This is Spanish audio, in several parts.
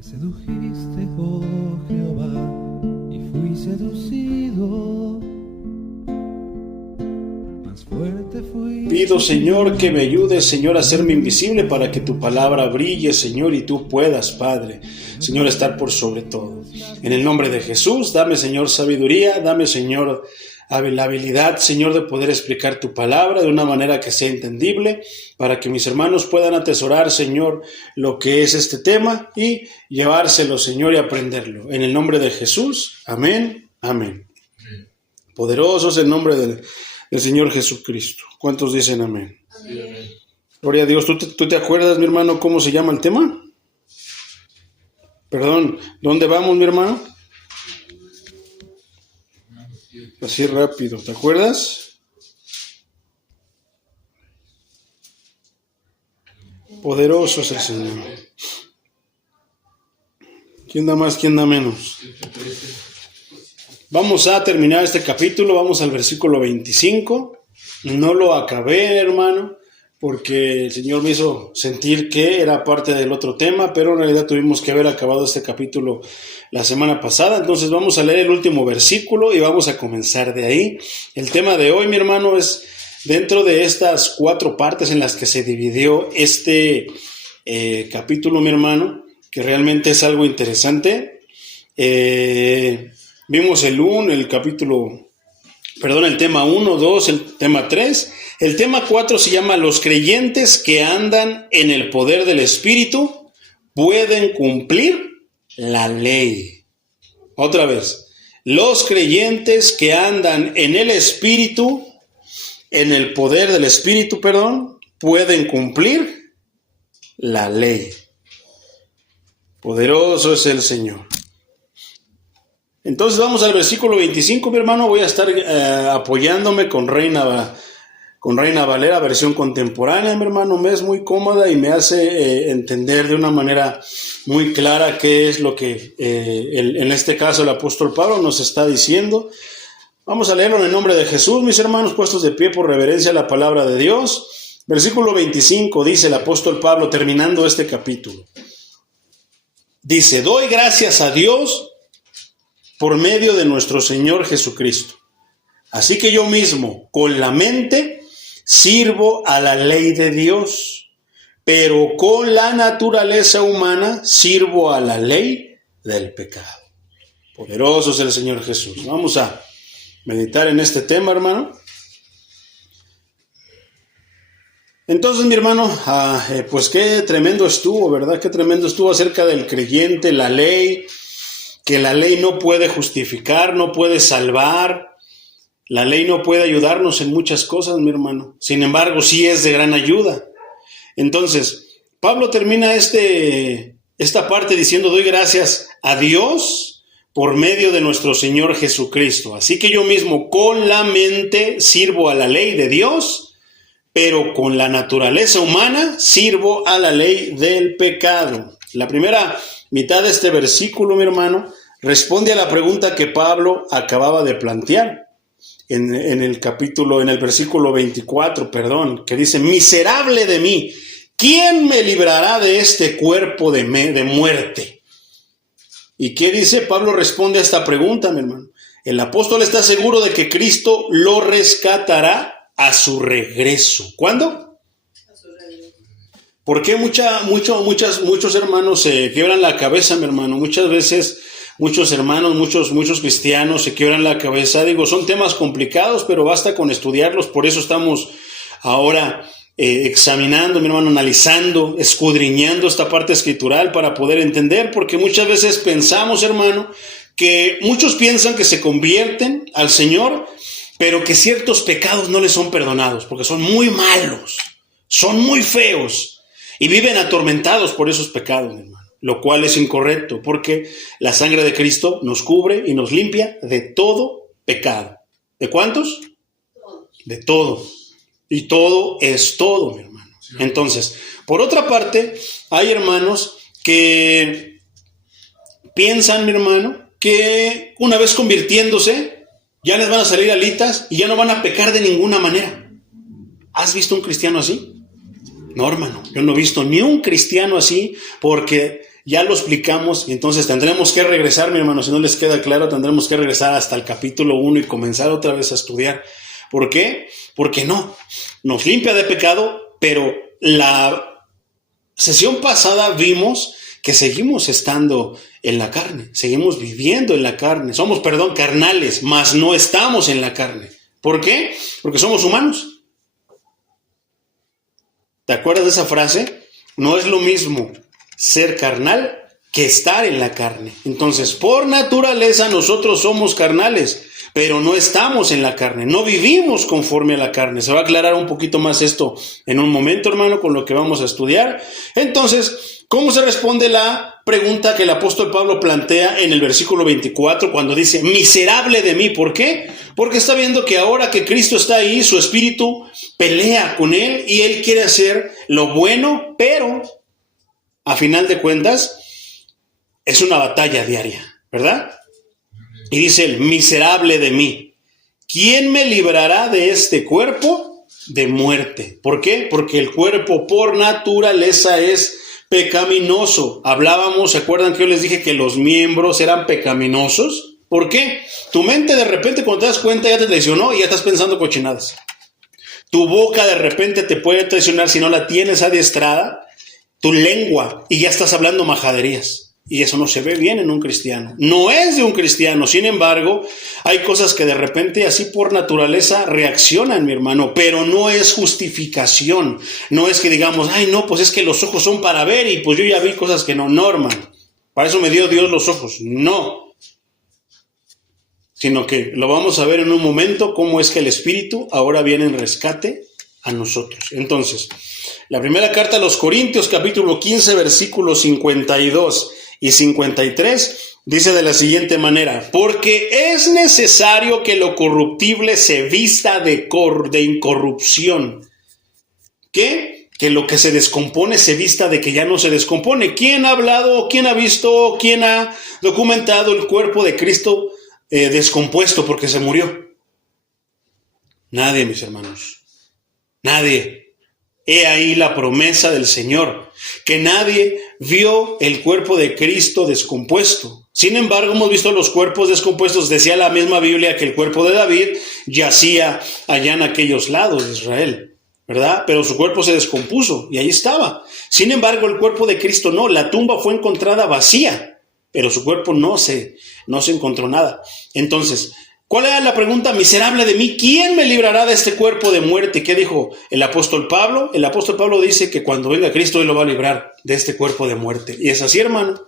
Me sedujiste, oh Jehová, y fui seducido. Más fuerte fui. Pido, Señor, que me ayudes, Señor, a hacerme invisible para que tu palabra brille, Señor, y tú puedas, Padre, Señor, estar por sobre todo. En el nombre de Jesús, dame, Señor, sabiduría, dame, Señor, la habilidad, Señor, de poder explicar tu palabra de una manera que sea entendible, para que mis hermanos puedan atesorar, Señor, lo que es este tema y llevárselo, Señor, y aprenderlo. En el nombre de Jesús, amén, amén. Poderoso es el nombre del Señor Jesucristo. ¿Cuántos dicen amén? Amén. Gloria a Dios. ¿Tú te acuerdas, mi hermano, cómo se llama el tema? Perdón, ¿dónde vamos, mi hermano? Así rápido, ¿te acuerdas? Poderoso es el Señor. ¿Quién da más, quién da menos? Vamos a terminar este capítulo, vamos al versículo 25. No lo acabé, hermano, porque el Señor me hizo sentir que era parte del otro tema, pero en realidad tuvimos que haber acabado este capítulo la semana pasada. Entonces vamos a leer el último versículo y vamos a comenzar de ahí. El tema de hoy, mi hermano, es dentro de estas 4 partes en las que se dividió este capítulo, mi hermano, que realmente es algo interesante. Vimos el tema 1, 2, el tema 3. El tema 4 se llama Los creyentes que andan en el poder del Espíritu pueden cumplir la ley. Otra vez. Los creyentes que andan en el Espíritu, en el poder del Espíritu, pueden cumplir la ley. Poderoso es el Señor. Entonces vamos al versículo 25, mi hermano. Voy a estar apoyándome con Reina Valera, versión contemporánea, mi hermano. Me es muy cómoda y me hace entender de una manera muy clara qué es lo que en este caso el apóstol Pablo nos está diciendo. Vamos a leerlo en el nombre de Jesús, mis hermanos, puestos de pie por reverencia a la palabra de Dios. Versículo 25 dice el apóstol Pablo, terminando este capítulo. Dice: doy gracias a Dios por medio de nuestro Señor Jesucristo. Así que yo mismo, con la mente, sirvo a la ley de Dios, pero con la naturaleza humana sirvo a la ley del pecado. Poderoso es el Señor Jesús. Vamos a meditar en este tema, hermano. Entonces, mi hermano, pues qué tremendo estuvo, ¿verdad? Qué tremendo estuvo acerca del creyente, la ley, que la ley no puede justificar, no puede salvar. La ley no puede ayudarnos en muchas cosas, mi hermano. Sin embargo, sí es de gran ayuda. Entonces, Pablo termina esta parte diciendo: doy gracias a Dios por medio de nuestro Señor Jesucristo. Así que yo mismo con la mente sirvo a la ley de Dios, pero con la naturaleza humana sirvo a la ley del pecado. La primera mitad de este versículo, mi hermano, responde a la pregunta que Pablo acababa de plantear en el versículo 24, que dice: miserable de mí, ¿quién me librará de este cuerpo de muerte? ¿Y qué dice? Pablo responde a esta pregunta, mi hermano. El apóstol está seguro de que Cristo lo rescatará a su regreso. ¿Cuándo? ¿Por qué muchos hermanos se quiebran la cabeza, mi hermano? Muchas veces muchos hermanos, muchos cristianos se quiebran la cabeza. Son temas complicados, pero basta con estudiarlos. Por eso estamos ahora examinando, mi hermano, analizando, escudriñando esta parte escritural para poder entender, porque muchas veces pensamos, hermano, que muchos piensan que se convierten al Señor, pero que ciertos pecados no les son perdonados, porque son muy malos, son muy feos, y viven atormentados por esos pecados, mi hermano, lo cual es incorrecto, porque la sangre de Cristo nos cubre y nos limpia de todo pecado. ¿De cuántos? De todo. Y todo es todo, mi hermano. Entonces, por otra parte, hay hermanos que piensan, mi hermano, que una vez convirtiéndose, ya les van a salir alitas y ya no van a pecar de ninguna manera. ¿Has visto un cristiano así? No, hermano, yo no he visto ni un cristiano así, porque ya lo explicamos, y entonces tendremos que regresar, mi hermano, si no les queda claro, tendremos que regresar hasta el capítulo 1 y comenzar otra vez a estudiar. ¿Por qué? Porque no, nos limpia de pecado, pero la sesión pasada vimos que seguimos estando en la carne, seguimos viviendo en la carne, somos, carnales, mas no estamos en la carne. ¿Por qué? Porque somos humanos. ¿Te acuerdas de esa frase? No es lo mismo ser carnal que estar en la carne. Entonces, por naturaleza nosotros somos carnales, pero no estamos en la carne, no vivimos conforme a la carne. Se va a aclarar un poquito más esto en un momento, hermano, con lo que vamos a estudiar. Entonces, ¿cómo se responde la pregunta que el apóstol Pablo plantea en el versículo 24 cuando dice, miserable de mí? ¿Por qué? Porque está viendo que ahora que Cristo está ahí, su espíritu pelea con él y él quiere hacer lo bueno, pero a final de cuentas es una batalla diaria, ¿verdad? Y dice él, miserable de mí, ¿quién me librará de este cuerpo de muerte? ¿Por qué? Porque el cuerpo por naturaleza es pecaminoso. Hablábamos, ¿se acuerdan que yo les dije que los miembros eran pecaminosos? ¿Por qué? Tu mente de repente cuando te das cuenta ya te traicionó y ya estás pensando cochinadas. Tu boca de repente te puede traicionar si no la tienes adiestrada, tu lengua, y ya estás hablando majaderías. Y eso no se ve bien en un cristiano. No es de un cristiano. Sin embargo, hay cosas que de repente así por naturaleza reaccionan, mi hermano, pero no es justificación. No es que digamos, ay no, pues es que los ojos son para ver y pues yo ya vi cosas que no, hermano. Para eso me dio Dios los ojos. No. Sino que lo vamos a ver en un momento cómo es que el Espíritu ahora viene en rescate a nosotros. Entonces, la primera carta a los Corintios, capítulo 15, versículos 52 y 53, dice de la siguiente manera, porque es necesario que lo corruptible se vista de incorrupción. ¿Qué? Que lo que se descompone se vista de que ya no se descompone. ¿Quién ha hablado, quién ha visto, quién ha documentado el cuerpo de Cristo descompuesto porque se murió? Nadie, mis hermanos. Nadie. He ahí la promesa del Señor, que nadie vio el cuerpo de Cristo descompuesto. Sin embargo, hemos visto los cuerpos descompuestos. Decía la misma Biblia que el cuerpo de David yacía allá en aquellos lados de Israel, ¿verdad? Pero su cuerpo se descompuso y ahí estaba. Sin embargo, el cuerpo de Cristo no. La tumba fue encontrada vacía, pero su cuerpo no se encontró nada. Entonces, ¿cuál era la pregunta? Miserable de mí, ¿quién me librará de este cuerpo de muerte? ¿Qué dijo el apóstol Pablo? El apóstol Pablo dice que cuando venga Cristo, Él lo va a librar de este cuerpo de muerte. Y es así, hermano.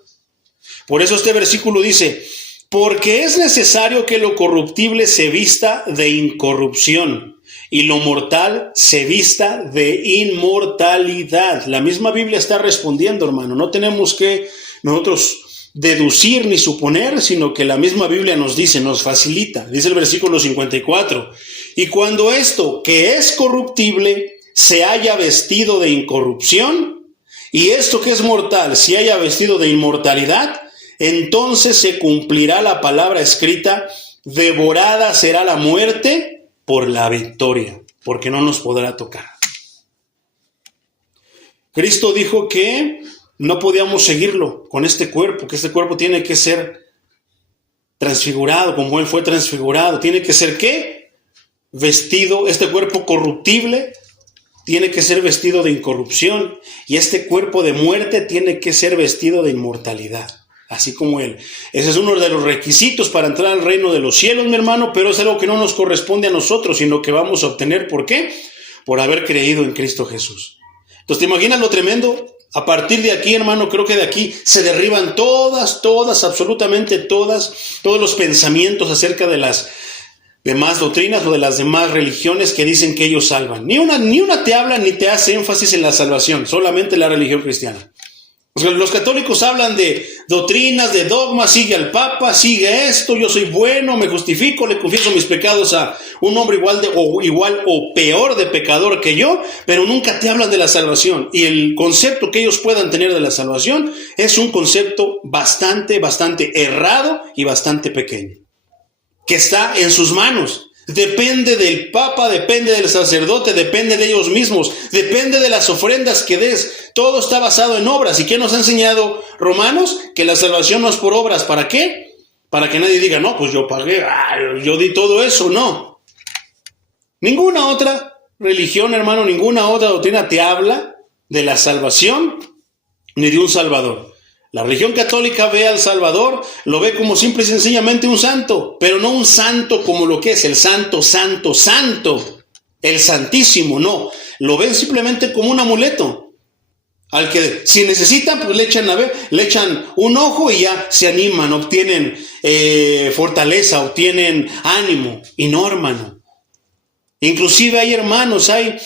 Por eso este versículo dice, porque es necesario que lo corruptible se vista de incorrupción y lo mortal se vista de inmortalidad. La misma Biblia está respondiendo, hermano. No tenemos que nosotros deducir ni suponer, sino que la misma Biblia nos dice, nos facilita. Dice el versículo 54, y cuando esto que es corruptible se haya vestido de incorrupción, y esto que es mortal se haya vestido de inmortalidad, entonces se cumplirá la palabra escrita, devorada será la muerte por la victoria, porque no nos podrá tocar. Cristo dijo que no podíamos seguirlo con este cuerpo, que este cuerpo tiene que ser transfigurado como Él fue transfigurado. Tiene que ser, ¿qué? Vestido, este cuerpo corruptible tiene que ser vestido de incorrupción y este cuerpo de muerte tiene que ser vestido de inmortalidad, así como Él. Ese es uno de los requisitos para entrar al reino de los cielos, mi hermano, pero es algo que no nos corresponde a nosotros, sino que vamos a obtener, ¿por qué? Por haber creído en Cristo Jesús. Entonces, ¿te imaginas lo tremendo? A partir de aquí, hermano, creo que de aquí se derriban absolutamente todos los pensamientos acerca de las demás doctrinas o de las demás religiones que dicen que ellos salvan. Ni una te habla ni te hace énfasis en la salvación, solamente la religión cristiana. Los católicos hablan de doctrinas, de dogmas, sigue al Papa, sigue esto, yo soy bueno, me justifico, le confieso mis pecados a un hombre igual o peor de pecador que yo, pero nunca te hablan de la salvación. Y el concepto que ellos puedan tener de la salvación es un concepto bastante errado y bastante pequeño, que está en sus manos. Depende del Papa, depende del sacerdote, depende de ellos mismos, depende de las ofrendas que des. Todo está basado en obras. ¿Y qué nos ha enseñado Romanos? Que la salvación no es por obras. ¿Para qué? Para que nadie diga, no, pues yo pagué, yo di todo eso. No. Ninguna otra religión, hermano, ninguna otra doctrina te habla de la salvación ni de un Salvador. La religión católica ve al Salvador, lo ve como simple y sencillamente un santo, pero no un santo como lo que es el santo, el santísimo, no. Lo ven simplemente como un amuleto, al que si necesitan, pues le echan un ojo y ya se animan, obtienen fortaleza, obtienen ánimo, y no, hermano. Inclusive hay hermanos, hay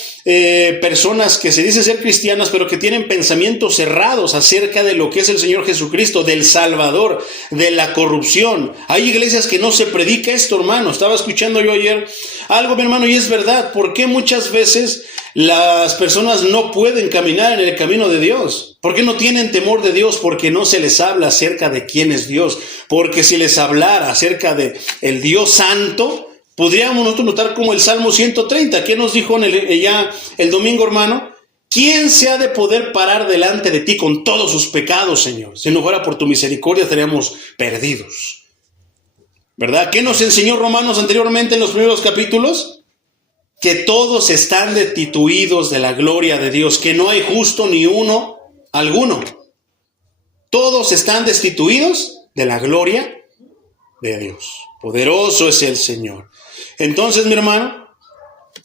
personas que se dicen ser cristianas, pero que tienen pensamientos cerrados acerca de lo que es el Señor Jesucristo, del Salvador, de la corrupción. Hay iglesias que no se predica esto, hermano. Estaba escuchando yo ayer algo, mi hermano, y es verdad. ¿Por qué muchas veces las personas no pueden caminar en el camino de Dios? ¿Por qué no tienen temor de Dios? Porque no se les habla acerca de quién es Dios. Porque si les hablara acerca de el Dios Santo, podríamos nosotros notar como el Salmo 130, ¿qué nos dijo ya el domingo, hermano? ¿Quién se ha de poder parar delante de ti con todos sus pecados, Señor? Si no fuera por tu misericordia, estaríamos perdidos. ¿Verdad? ¿Qué nos enseñó Romanos anteriormente en los primeros capítulos? Que todos están destituidos de la gloria de Dios, que no hay justo ni uno alguno. Todos están destituidos de la gloria de Dios. Poderoso es el Señor. Entonces, mi hermano,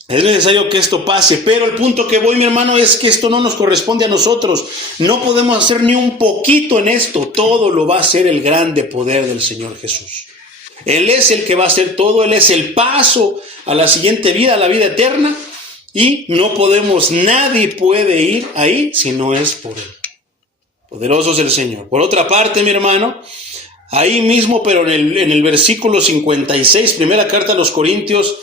es necesario que esto pase, pero el punto que voy, mi hermano, es que esto no nos corresponde a nosotros. No podemos hacer ni un poquito en esto. Todo lo va a hacer el grande poder del Señor Jesús. Él es el que va a hacer todo. Él es el paso a la siguiente vida, a la vida eterna. Y no podemos, nadie puede ir ahí si no es por Él. Poderoso es el Señor. Por otra parte, mi hermano, ahí mismo, pero en el versículo 56, primera carta a los Corintios,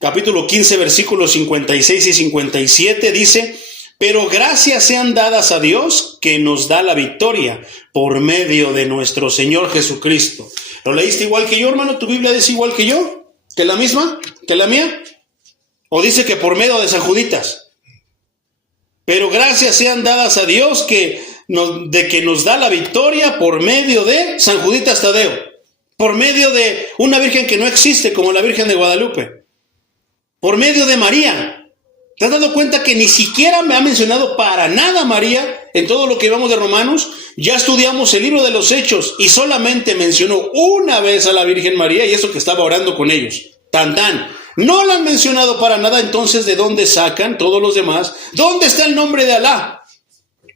capítulo 15, versículos 56 y 57, dice: pero gracias sean dadas a Dios que nos da la victoria por medio de nuestro Señor Jesucristo. ¿Lo leíste igual que yo, hermano? ¿Tu Biblia dice igual que yo? ¿Que la misma? ¿Que la mía? ¿O dice que por medio de San Juditas? Pero gracias sean dadas a Dios de que nos da la victoria por medio de San Juditas Tadeo, por medio de una virgen que no existe como la Virgen de Guadalupe, por medio de María. ¿Te has dado cuenta que ni siquiera me ha mencionado para nada María en todo lo que llevamos de Romanos? Ya estudiamos el libro de los Hechos y solamente mencionó una vez a la Virgen María, y eso que estaba orando con ellos. Tan. No la han mencionado para nada. Entonces, ¿de dónde sacan todos los demás? ¿Dónde está el nombre de Alá?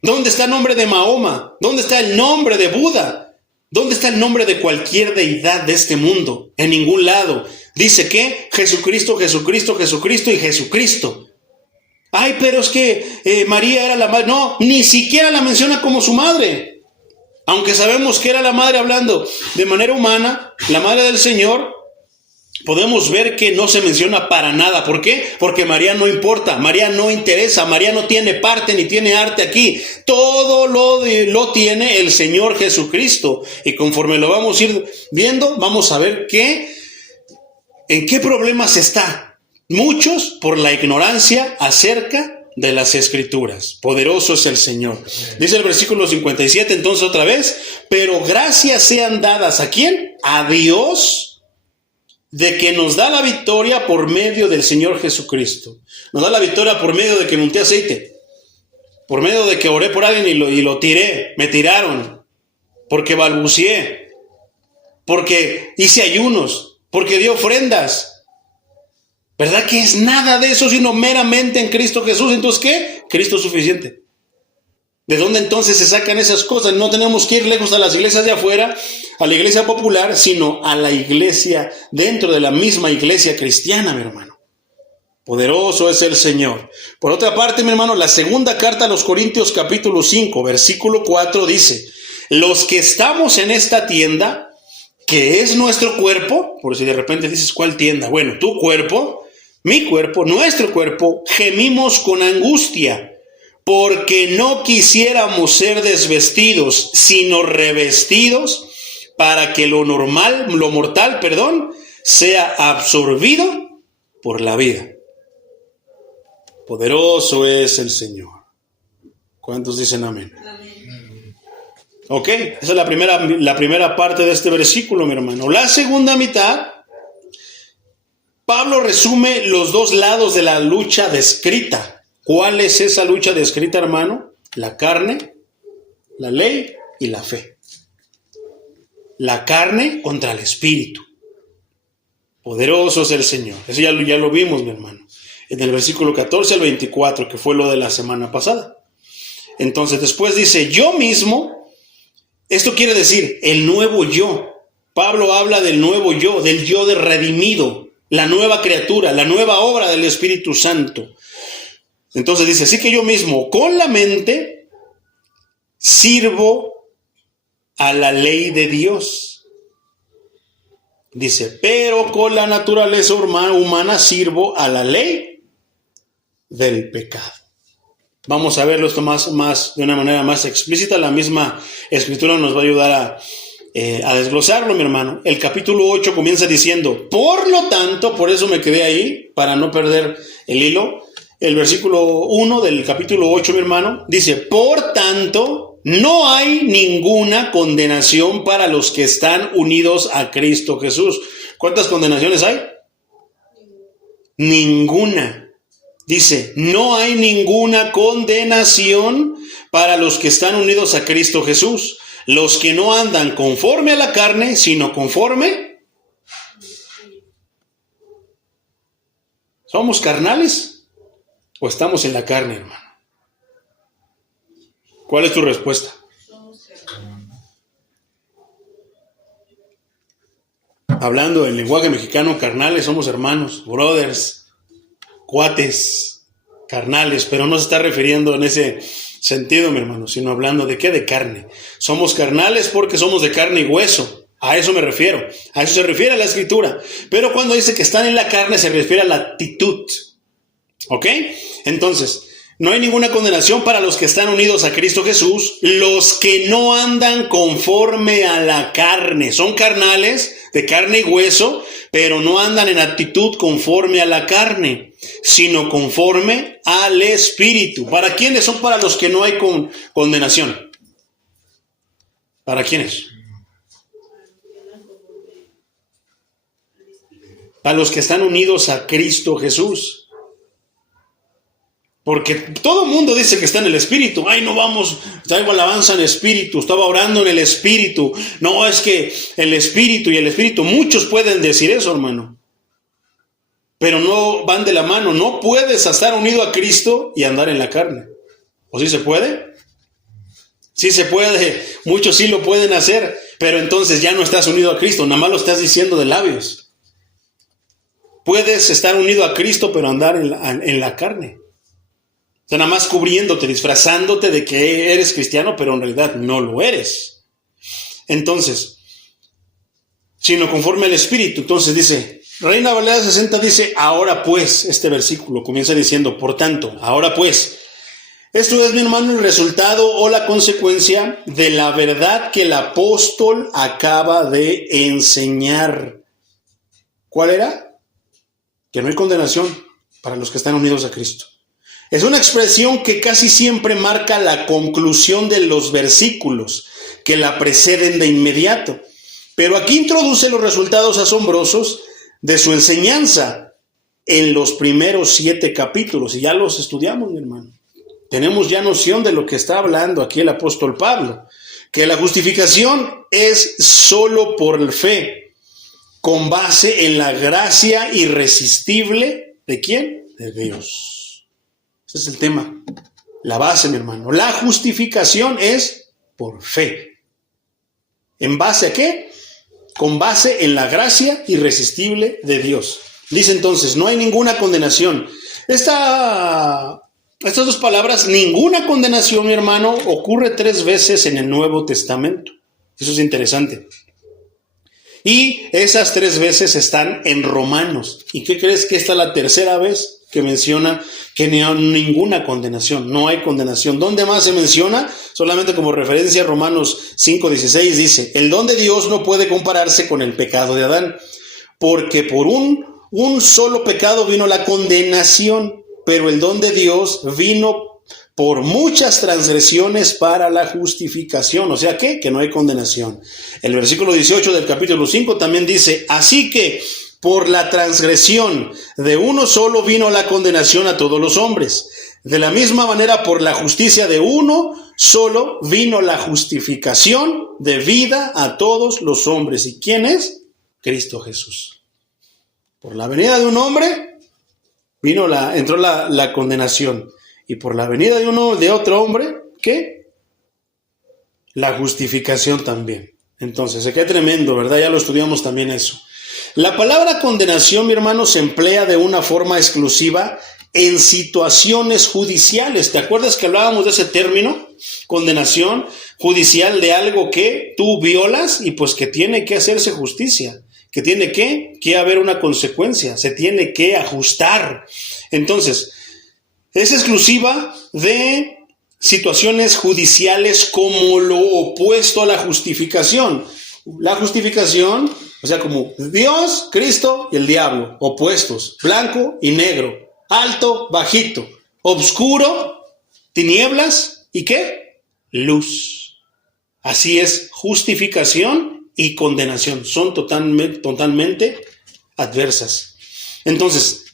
¿Dónde está el nombre de Mahoma? ¿Dónde está el nombre de Buda? ¿Dónde está el nombre de cualquier deidad de este mundo? En ningún lado. Dice que Jesucristo, Jesucristo, Jesucristo y Jesucristo. Ay, pero es que María era la madre. No, ni siquiera la menciona como su madre. Aunque sabemos que era la madre hablando de manera humana, la madre del Señor, podemos ver que no se menciona para nada. ¿Por qué? Porque María no importa, María no interesa, María no tiene parte ni tiene arte aquí. Todo lo tiene el Señor Jesucristo. Y conforme lo vamos a ir viendo, vamos a ver en qué problemas está. Muchos por la ignorancia acerca de las Escrituras. Poderoso es el Señor. Dice el versículo 57, entonces otra vez: pero gracias sean dadas ¿a quién? A Dios, de que nos da la victoria por medio del Señor Jesucristo. Nos da la victoria por medio de que me unté aceite, por medio de que oré por alguien y lo tiré, me tiraron, porque balbuceé, porque hice ayunos, porque di ofrendas. ¿Verdad que es nada de eso, sino meramente en Cristo Jesús? Entonces, ¿qué? Cristo es suficiente. ¿De dónde entonces se sacan esas cosas? No tenemos que ir lejos a las iglesias de afuera, a la iglesia popular, sino a la iglesia, dentro de la misma iglesia cristiana, mi hermano. Poderoso es el Señor. Por otra parte, mi hermano, la segunda carta a los Corintios, capítulo 5, versículo 4, dice: los que estamos en esta tienda, que es nuestro cuerpo, por si de repente dices, ¿cuál tienda? Bueno, tu cuerpo, mi cuerpo, nuestro cuerpo, gemimos con angustia, porque no quisiéramos ser desvestidos, sino revestidos para que lo mortal, sea absorbido por la vida. Poderoso es el Señor. ¿Cuántos dicen amén? Amén. Ok, esa es la primera parte de este versículo, mi hermano. La segunda mitad, Pablo resume los dos lados de la lucha descrita. ¿Cuál es esa lucha descrita, hermano? La carne, la ley y la fe. La carne contra el espíritu. Poderoso es el Señor. Eso ya lo vimos, mi hermano. En el versículo 14 al 24, que fue lo de la semana pasada. Entonces después dice, yo mismo, esto quiere decir el nuevo yo. Pablo habla del nuevo yo, del yo de redimido, la nueva criatura, la nueva obra del Espíritu Santo. Entonces dice, así que yo mismo con la mente sirvo a la ley de Dios. Dice, pero con la naturaleza humana sirvo a la ley del pecado. Vamos a verlo esto más de una manera más explícita. La misma escritura nos va a ayudar a desglosarlo, mi hermano. El capítulo 8 comienza diciendo, por lo tanto, por eso me quedé ahí, para no perder el hilo. El versículo 1 del capítulo 8, mi hermano, dice, por tanto, no hay ninguna condenación para los que están unidos a Cristo Jesús. ¿Cuántas condenaciones hay? Ninguna. Dice, no hay ninguna condenación para los que están unidos a Cristo Jesús, los que no andan conforme a la carne, sino conforme. ¿Somos carnales o estamos en la carne, hermano? ¿Cuál es tu respuesta? Hablando en lenguaje mexicano, carnales, somos hermanos, brothers, cuates, carnales, pero no se está refiriendo en ese sentido, mi hermano, sino hablando de qué, de carne. Somos carnales porque somos de carne y hueso. A eso me refiero. A eso se refiere la escritura. Pero cuando dice que están en la carne, se refiere a la actitud. ¿Ok? Entonces, no hay ninguna condenación para los que están unidos a Cristo Jesús, los que no andan conforme a la carne. Son carnales, de carne y hueso, pero no andan en actitud conforme a la carne, sino conforme al Espíritu. ¿Para quiénes son? Para los que no hay condenación. ¿Para quiénes? Para los que están unidos a Cristo Jesús. Porque todo el mundo dice que está en el Espíritu. Ay, no vamos, traigo alabanza en Espíritu, estaba orando en el Espíritu. No, es que el Espíritu y el Espíritu, muchos pueden decir eso, hermano. Pero no van de la mano. No puedes estar unido a Cristo y andar en la carne. ¿O sí se puede? Sí se puede. Muchos sí lo pueden hacer, pero entonces ya no estás unido a Cristo, nada más lo estás diciendo de labios. Puedes estar unido a Cristo, pero andar en la carne. O sea, nada más cubriéndote, disfrazándote de que eres cristiano, pero en realidad no lo eres. Entonces, sino conforme al Espíritu. Entonces dice, Reina Valera 60 dice, ahora pues, este versículo comienza diciendo, por tanto, ahora pues, esto es, mi hermano, el resultado o la consecuencia de la verdad que el apóstol acaba de enseñar. ¿Cuál era? Que no hay condenación para los que están unidos a Cristo. Es una expresión que casi siempre marca la conclusión de los versículos que la preceden de inmediato. Pero aquí introduce los resultados asombrosos de su enseñanza en los primeros 7 capítulos. Y ya los estudiamos, mi hermano. Tenemos ya noción de lo que está hablando aquí el apóstol Pablo. Que la justificación es solo por fe, con base en la gracia irresistible, ¿de quién? De Dios. Ese es el tema, la base, mi hermano. La justificación es por fe. ¿En base a qué? Con base en la gracia irresistible de Dios. Dice entonces, no hay ninguna condenación. Estas dos palabras, ninguna condenación, mi hermano, ocurre 3 veces en el Nuevo Testamento. Eso es interesante. Y esas 3 veces están en Romanos. ¿Y qué crees que esta es la tercera vez? que menciona que no hay ninguna condenación, no hay condenación. ¿Dónde más se menciona? Solamente como referencia, Romanos 5:16 dice, el don de Dios no puede compararse con el pecado de Adán, porque por un solo pecado vino la condenación, pero el don de Dios vino por muchas transgresiones para la justificación. O sea, ¿qué? Que no hay condenación. El versículo 18 del capítulo 5 también dice, así que por la transgresión de uno solo vino la condenación a todos los hombres. De la misma manera, por la justicia de uno solo vino la justificación de vida a todos los hombres. ¿Y quién es? Cristo Jesús. Por la venida de un hombre entró la condenación. Y por la venida de otro hombre, ¿qué? La justificación también. Entonces, qué tremendo, ¿verdad? Ya lo estudiamos también eso. La palabra condenación, mi hermano, se emplea de una forma exclusiva en situaciones judiciales. ¿Te acuerdas que hablábamos de ese término? Condenación judicial de algo que tú violas y pues que tiene que hacerse justicia, que tiene que haber una consecuencia, se tiene que ajustar. Entonces, es exclusiva de situaciones judiciales como lo opuesto a la justificación. La justificación, o sea, como Dios, Cristo y el diablo, opuestos, blanco y negro, alto, bajito, oscuro, tinieblas y ¿qué? Luz. Así es, justificación y condenación son totalmente adversas. Entonces,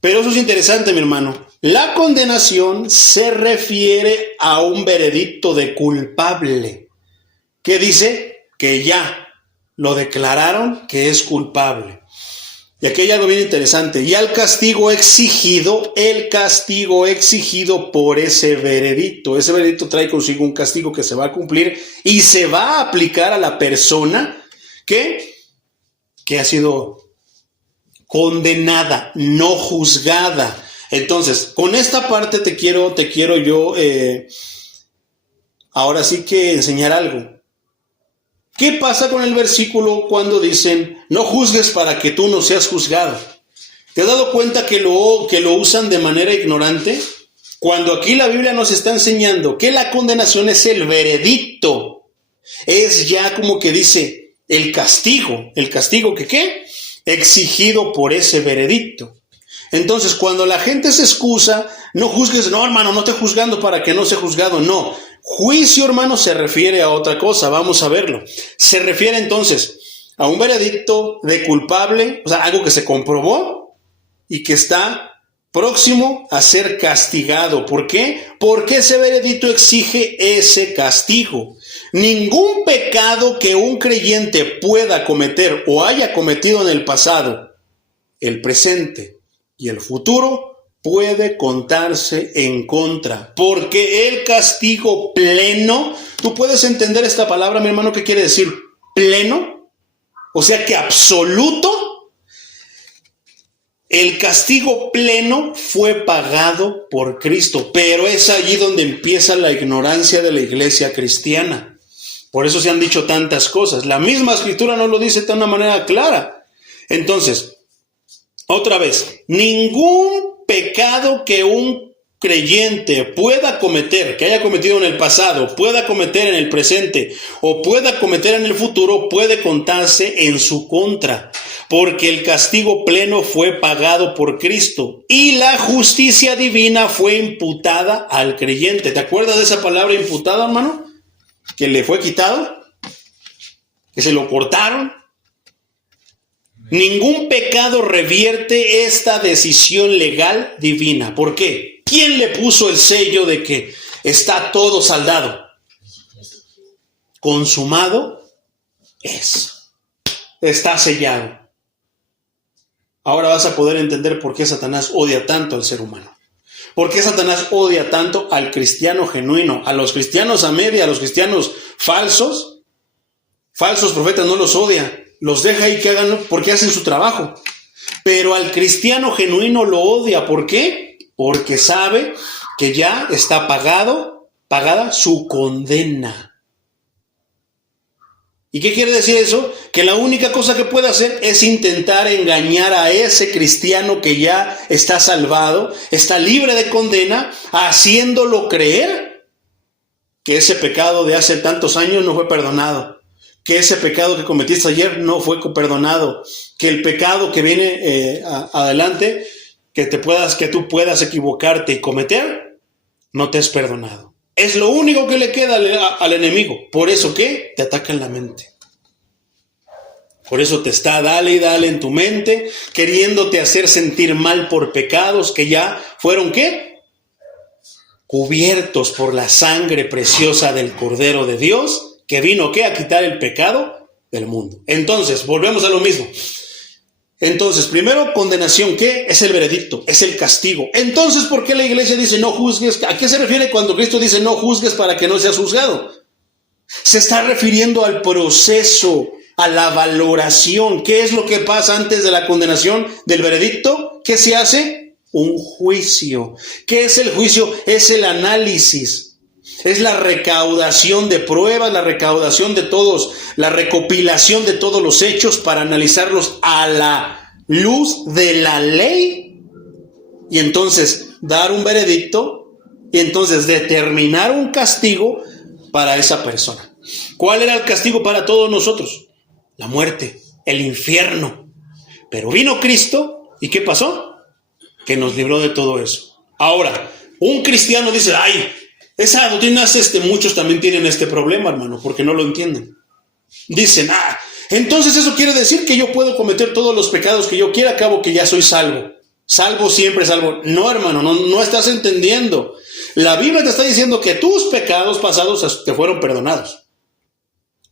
pero eso es interesante, mi hermano. La condenación se refiere a un veredicto de culpable, que dice que ya lo declararon que es culpable. Y aquí hay algo bien interesante. Y el castigo exigido por ese veredicto. Ese veredicto trae consigo un castigo que se va a cumplir y se va a aplicar a la persona que ha sido condenada, no juzgada. Entonces, con esta parte te quiero yo ahora sí que enseñar algo. ¿Qué pasa con el versículo cuando dicen, no juzgues para que tú no seas juzgado? ¿Te has dado cuenta que lo usan de manera ignorante? Cuando aquí la Biblia nos está enseñando que la condenación es el veredicto. Es ya como que dice el castigo. ¿El castigo que qué? Exigido por ese veredicto. Entonces, cuando la gente se excusa, no juzgues, no hermano, no estoy juzgando para que no sea juzgado, no. Juicio, hermano, se refiere a otra cosa, vamos a verlo. Se refiere entonces a un veredicto de culpable, o sea, algo que se comprobó y que está próximo a ser castigado. ¿Por qué? Porque ese veredicto exige ese castigo. Ningún pecado que un creyente pueda cometer o haya cometido en el pasado, el presente y el futuro puede contarse en contra, porque el castigo pleno, ¿tú puedes entender esta palabra, mi hermano? ¿Qué quiere decir pleno? O sea que absoluto. El castigo pleno fue pagado por Cristo, pero es allí donde empieza la ignorancia de la iglesia cristiana. Por eso se han dicho tantas cosas. La misma escritura nos lo dice de una manera clara. Entonces, otra vez, ningún pecado que un creyente pueda cometer, que haya cometido en el pasado, pueda cometer en el presente o pueda cometer en el futuro, puede contarse en su contra, porque el castigo pleno fue pagado por Cristo y la justicia divina fue imputada al creyente. ¿Te acuerdas de esa palabra imputada, hermano? Que le fue quitado, que se lo cortaron. Ningún pecado revierte esta decisión legal divina. ¿Por qué? ¿Quién le puso el sello de que está todo saldado? Consumado es. Está sellado. Ahora vas a poder entender por qué Satanás odia tanto al ser humano. ¿Por qué Satanás odia tanto al cristiano genuino? A los cristianos a media, a los cristianos falsos profetas no los odia. Los deja ahí que hagan porque hacen su trabajo. Pero al cristiano genuino lo odia. ¿Por qué? Porque sabe que ya está pagada su condena. ¿Y qué quiere decir eso? Que la única cosa que puede hacer es intentar engañar a ese cristiano que ya está salvado, está libre de condena, haciéndolo creer que ese pecado de hace tantos años no fue perdonado, que ese pecado que cometiste ayer no fue perdonado, que el pecado que viene adelante, que tú puedas equivocarte y cometer, no te es perdonado. Es lo único que le queda al enemigo. Por eso, ¿qué? Te ataca en la mente. Por eso te está dale y dale en tu mente, queriéndote hacer sentir mal por pecados que ya fueron, ¿qué? Cubiertos por la sangre preciosa del Cordero de Dios, que vino, ¿qué? A quitar el pecado del mundo. Entonces, volvemos a lo mismo. Entonces, primero, condenación, ¿qué? Es el veredicto, es el castigo. Entonces, ¿por qué la iglesia dice no juzgues? ¿A qué se refiere cuando Cristo dice no juzgues para que no seas juzgado? Se está refiriendo al proceso, a la valoración. ¿Qué es lo que pasa antes de la condenación, del veredicto? ¿Qué se hace? Un juicio. ¿Qué es el juicio? Es el análisis. Es la recaudación de pruebas, la recaudación de todos, la recopilación de todos los hechos para analizarlos a la luz de la ley y entonces dar un veredicto y entonces determinar un castigo para esa persona. ¿Cuál era el castigo para todos nosotros? La muerte, el infierno. Pero vino Cristo y ¿qué pasó? Que nos libró de todo eso. Ahora, un cristiano dice, ay, esa doctrina muchos también tienen este problema, hermano, porque no lo entienden. Dicen, entonces eso quiere decir que yo puedo cometer todos los pecados que yo quiera, acabo que ya soy salvo. Salvo siempre, salvo. No, hermano, no estás entendiendo. La Biblia te está diciendo que tus pecados pasados te fueron perdonados.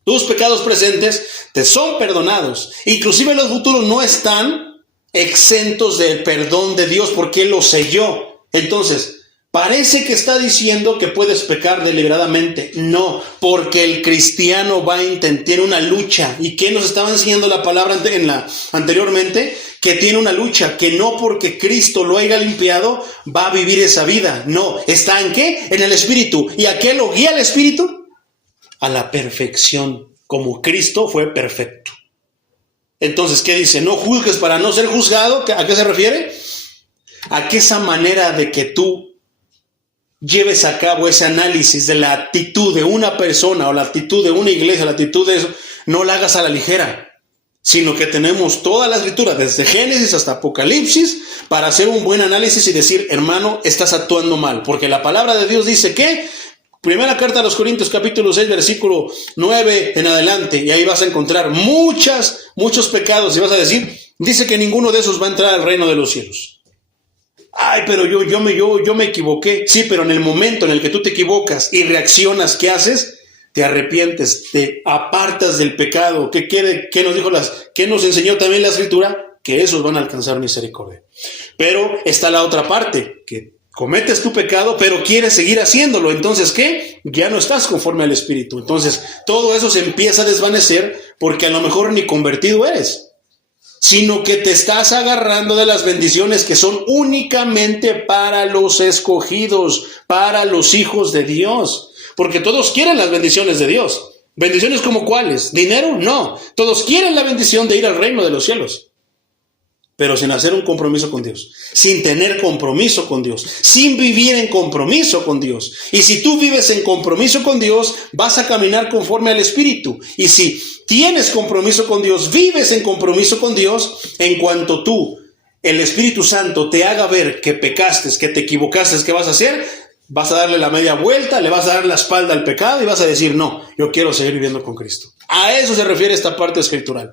Tus pecados presentes te son perdonados. Inclusive los futuros no están exentos del perdón de Dios porque Él los selló. Entonces, parece que está diciendo que puedes pecar deliberadamente. No, porque el cristiano tiene una lucha. ¿Y qué nos estaba enseñando la palabra anteriormente? Que tiene una lucha, que no porque Cristo lo haya limpiado va a vivir esa vida. No, ¿está en qué? En el Espíritu. ¿Y a qué lo guía el Espíritu? A la perfección, como Cristo fue perfecto. Entonces, ¿qué dice? No juzgues para no ser juzgado. ¿A qué se refiere? A que esa manera de que tú lleves a cabo ese análisis de la actitud de una persona o la actitud de una iglesia, la actitud de eso, no la hagas a la ligera, sino que tenemos toda la escritura, desde Génesis hasta Apocalipsis, para hacer un buen análisis y decir, hermano, estás actuando mal, porque la palabra de Dios dice que, primera carta a los Corintios, capítulo 6, versículo 9 en adelante, y ahí vas a encontrar muchos pecados, y vas a decir, dice que ninguno de esos va a entrar al reino de los cielos. Ay, pero yo me equivoqué. Sí, pero en el momento en el que tú te equivocas y reaccionas, ¿qué haces? Te arrepientes, te apartas del pecado. ¿Qué nos enseñó también la Escritura? Que esos van a alcanzar misericordia. Pero está la otra parte, que cometes tu pecado, pero quieres seguir haciéndolo. Entonces, ¿qué? Ya no estás conforme al Espíritu. Entonces, todo eso se empieza a desvanecer porque a lo mejor ni convertido eres, sino que te estás agarrando de las bendiciones que son únicamente para los escogidos, para los hijos de Dios, porque todos quieren las bendiciones de Dios. ¿Bendiciones como cuáles? ¿Dinero? No. Todos quieren la bendición de ir al reino de los cielos, pero sin hacer un compromiso con Dios, sin tener compromiso con Dios, sin vivir en compromiso con Dios. Y si tú vives en compromiso con Dios, vas a caminar conforme al Espíritu. Y si tienes compromiso con Dios, vives en compromiso con Dios, en cuanto el Espíritu Santo te haga ver que pecaste, que te equivocaste, ¿qué vas a hacer? Vas a darle la media vuelta, le vas a dar la espalda al pecado y vas a decir, no, yo quiero seguir viviendo con Cristo. A eso se refiere esta parte escritural.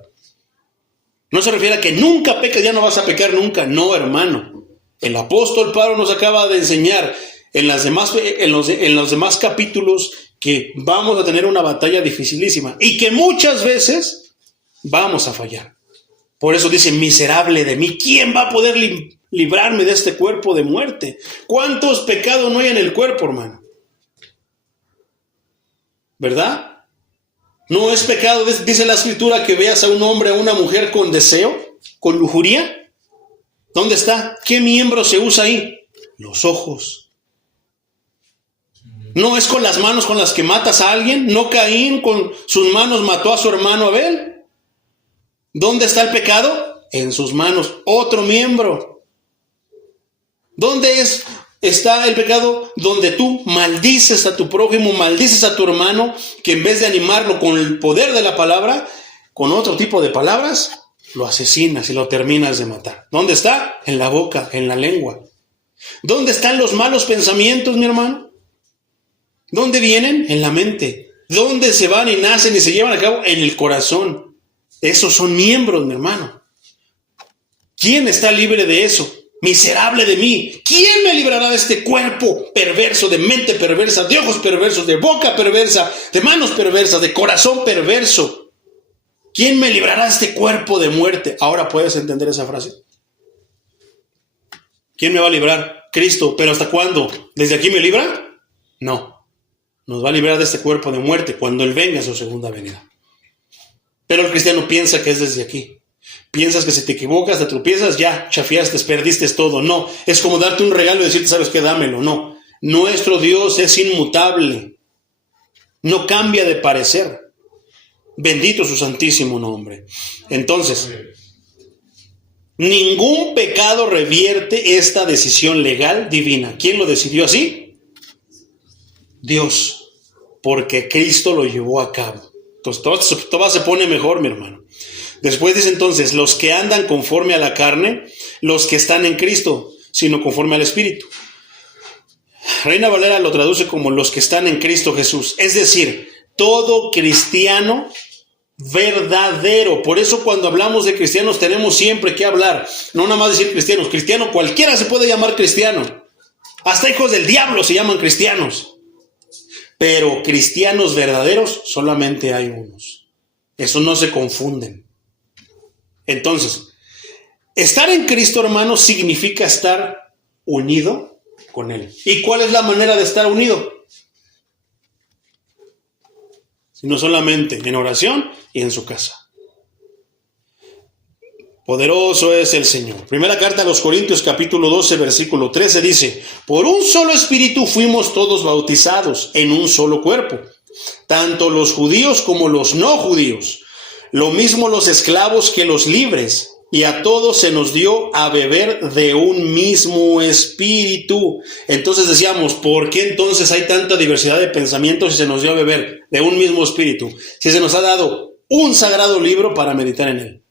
No se refiere a que nunca peques, ya no vas a pecar nunca. No, hermano. El apóstol Pablo nos acaba de enseñar en los demás capítulos que vamos a tener una batalla dificilísima y que muchas veces vamos a fallar. Por eso dice, miserable de mí, ¿quién va a poder librarme de este cuerpo de muerte? ¿Cuántos pecados no hay en el cuerpo, hermano? ¿Verdad? ¿No es pecado, dice la Escritura, que veas a un hombre, a una mujer con deseo, con lujuria? ¿Dónde está? ¿Qué miembro se usa ahí? Los ojos. ¿No es con las manos con las que matas a alguien? ¿No Caín con sus manos mató a su hermano Abel? ¿Dónde está el pecado? En sus manos, otro miembro. ¿Dónde está el pecado? Donde tú maldices a tu prójimo, maldices a tu hermano, que en vez de animarlo con el poder de la palabra, con otro tipo de palabras, lo asesinas y lo terminas de matar. ¿Dónde está? En la boca, en la lengua. ¿Dónde están los malos pensamientos, mi hermano? ¿Dónde vienen? En la mente. ¿Dónde se van y nacen y se llevan a cabo? En el corazón. Esos son miembros, mi hermano. ¿Quién está libre de eso? Miserable de mí. ¿Quién me librará de este cuerpo perverso, de mente perversa, de ojos perversos, de boca perversa, de manos perversas, de corazón perverso? ¿Quién me librará de este cuerpo de muerte? Ahora puedes entender esa frase. ¿Quién me va a librar? Cristo. ¿Pero hasta cuándo? ¿Desde aquí me libra? No. Nos va a librar de este cuerpo de muerte cuando Él venga en su segunda venida. Pero el cristiano piensa que es desde aquí. Piensas que si te equivocas, te tropiezas, ya, chafiaste, perdiste todo. No, es como darte un regalo y decirte, ¿sabes qué? Dámelo. No, nuestro Dios es inmutable. No cambia de parecer. Bendito su santísimo nombre. Entonces, ningún pecado revierte esta decisión legal divina. ¿Quién lo decidió así? Dios, porque Cristo lo llevó a cabo. Entonces, todo se pone mejor, mi hermano. Después dice entonces, los que andan conforme a la carne, los que están en Cristo, sino conforme al Espíritu. Reina Valera lo traduce como los que están en Cristo Jesús. Es decir, todo cristiano verdadero. Por eso cuando hablamos de cristianos tenemos siempre que hablar. No nada más decir cristianos. Cristiano, cualquiera se puede llamar cristiano. Hasta hijos del diablo se llaman cristianos. Pero cristianos verdaderos solamente hay unos. Eso no se confunden. Entonces, estar en Cristo, hermano, significa estar unido con Él. ¿Y cuál es la manera de estar unido? Sino solamente en oración y en su casa. Poderoso es el Señor. Primera carta a los Corintios, capítulo 12, versículo 13 dice: por un solo espíritu fuimos todos bautizados en un solo cuerpo, tanto los judíos como los no judíos, lo mismo los esclavos que los libres, y a todos se nos dio a beber de un mismo espíritu. Entonces decíamos, ¿por qué entonces hay tanta diversidad de pensamientos si se nos dio a beber de un mismo espíritu? Si se nos ha dado un sagrado libro para meditar en él.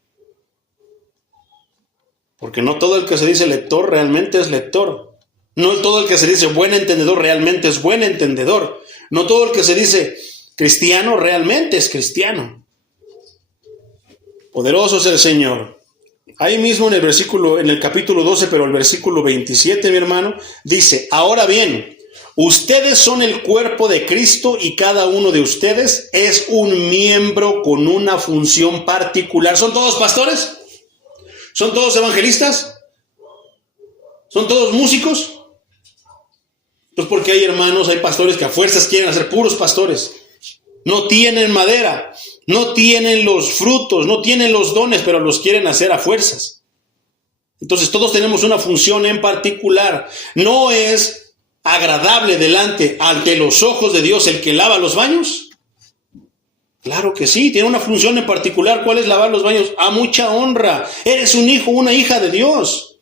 Porque no todo el que se dice lector realmente es lector. No todo el que se dice buen entendedor realmente es buen entendedor. No todo el que se dice cristiano realmente es cristiano. Poderoso es el Señor. Ahí mismo en el capítulo 12, pero el versículo 27, mi hermano, dice: ahora bien, ustedes son el cuerpo de Cristo y cada uno de ustedes es un miembro con una función particular. ¿Son todos pastores? ¿Son todos evangelistas? ¿Son todos músicos? Pues porque hay hermanos, hay pastores que a fuerzas quieren hacer puros pastores. No tienen madera, no tienen los frutos, no tienen los dones, pero los quieren hacer a fuerzas. Entonces todos tenemos una función en particular. No es agradable ante los ojos de Dios el que lava los baños. Claro que sí, tiene una función en particular. ¿Cuál es lavar los baños? A mucha honra. Eres un hijo, una hija de Dios.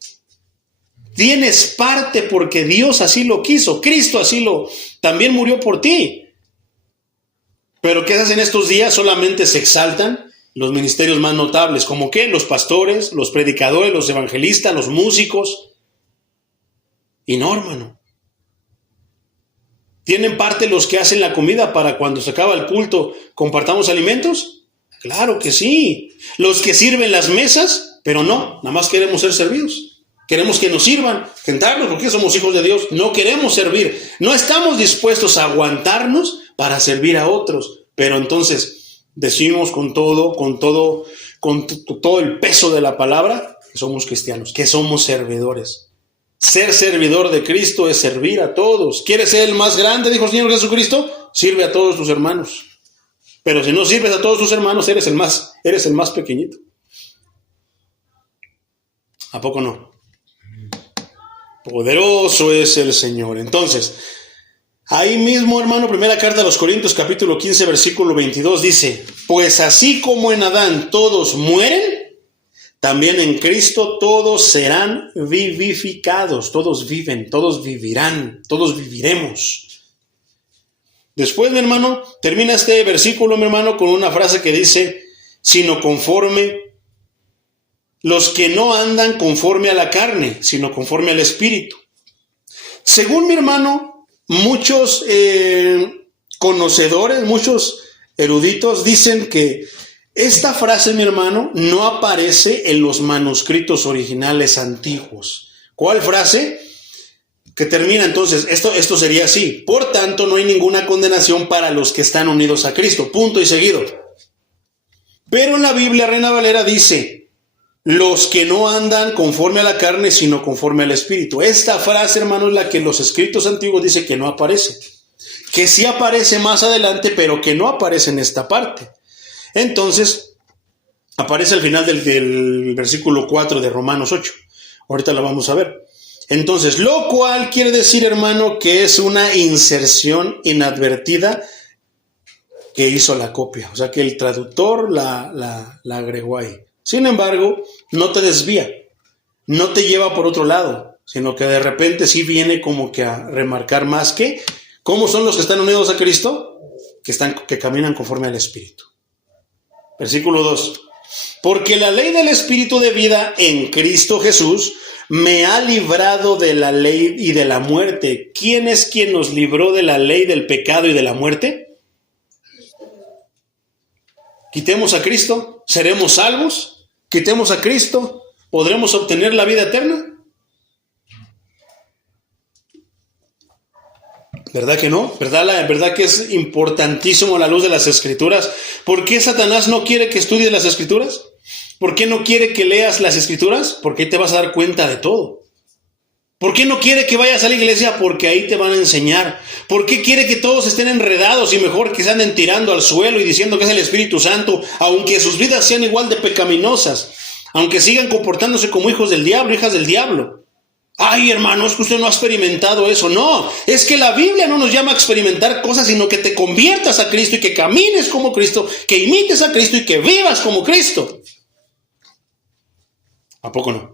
Tienes parte porque Dios así lo quiso. Cristo también murió por ti. Pero ¿qué hacen estos días? Solamente se exaltan los ministerios más notables. ¿Como qué? Los pastores, los predicadores, los evangelistas, los músicos. Y no, hermano. ¿Tienen parte los que hacen la comida para cuando se acaba el culto compartamos alimentos? Claro que sí. Los que sirven las mesas, pero no, nada más queremos ser servidos. Queremos que nos sirvan, sentarnos porque somos hijos de Dios. No queremos servir. No estamos dispuestos a aguantarnos para servir a otros. Pero entonces decimos con todo el peso de la palabra que somos cristianos, que somos servidores. Ser servidor de Cristo es servir a todos. ¿Quieres ser el más grande? Dijo el Señor Jesucristo. Sirve a todos tus hermanos. Pero si no sirves a todos tus hermanos, eres el más pequeñito. ¿A poco no? Poderoso es el Señor. Entonces, Ahí mismo, hermano, primera carta a los Corintios, capítulo 15, versículo 22, dice: pues así como en Adán todos mueren, también en Cristo todos serán vivificados. Todos viven, todos vivirán, todos viviremos. Después, mi hermano, termina este versículo, mi hermano, con una frase que dice: sino conforme, los que no andan conforme a la carne, sino conforme al Espíritu. Según mi hermano, muchos conocedores, muchos eruditos dicen que esta frase, mi hermano, no aparece en los manuscritos originales antiguos. ¿Cuál frase? Que termina entonces, esto sería así: por tanto, no hay ninguna condenación para los que están unidos a Cristo. Punto y seguido. Pero en la Biblia Reina Valera dice: los que no andan conforme a la carne, sino conforme al Espíritu. Esta frase, hermano, es la que en los escritos antiguos dice que no aparece. Que sí aparece más adelante, pero que no aparece en esta parte. Entonces, aparece al final del versículo 4 de Romanos 8. Ahorita la vamos a ver. Entonces, lo cual quiere decir, hermano, que es una inserción inadvertida que hizo la copia. O sea, que el traductor la agregó ahí. Sin embargo, no te desvía, no te lleva por otro lado, sino que de repente sí viene como que a remarcar más que ¿cómo son los que están unidos a Cristo? Que caminan conforme al Espíritu. Versículo 2. Porque la ley del Espíritu de vida en Cristo Jesús me ha librado de la ley y de la muerte. ¿Quién es quien nos libró de la ley, del pecado y de la muerte? Quitemos a Cristo, seremos salvos. Quitemos a Cristo, ¿podremos obtener la vida eterna? ¿Verdad que no? ¿Verdad que es importantísimo a la luz de las Escrituras? ¿Por qué Satanás no quiere que estudies las Escrituras? ¿Por qué no quiere que leas las Escrituras? Porque ahí te vas a dar cuenta de todo. ¿Por qué no quiere que vayas a la iglesia? Porque ahí te van a enseñar. ¿Por qué quiere que todos estén enredados y mejor que se anden tirando al suelo y diciendo que es el Espíritu Santo, aunque sus vidas sean igual de pecaminosas, aunque sigan comportándose como hijos del diablo, hijas del diablo? Ay, hermano, es que usted no ha experimentado eso. No, es que la Biblia no nos llama a experimentar cosas, sino que te conviertas a Cristo y que camines como Cristo, que imites a Cristo y que vivas como Cristo. ¿A poco no?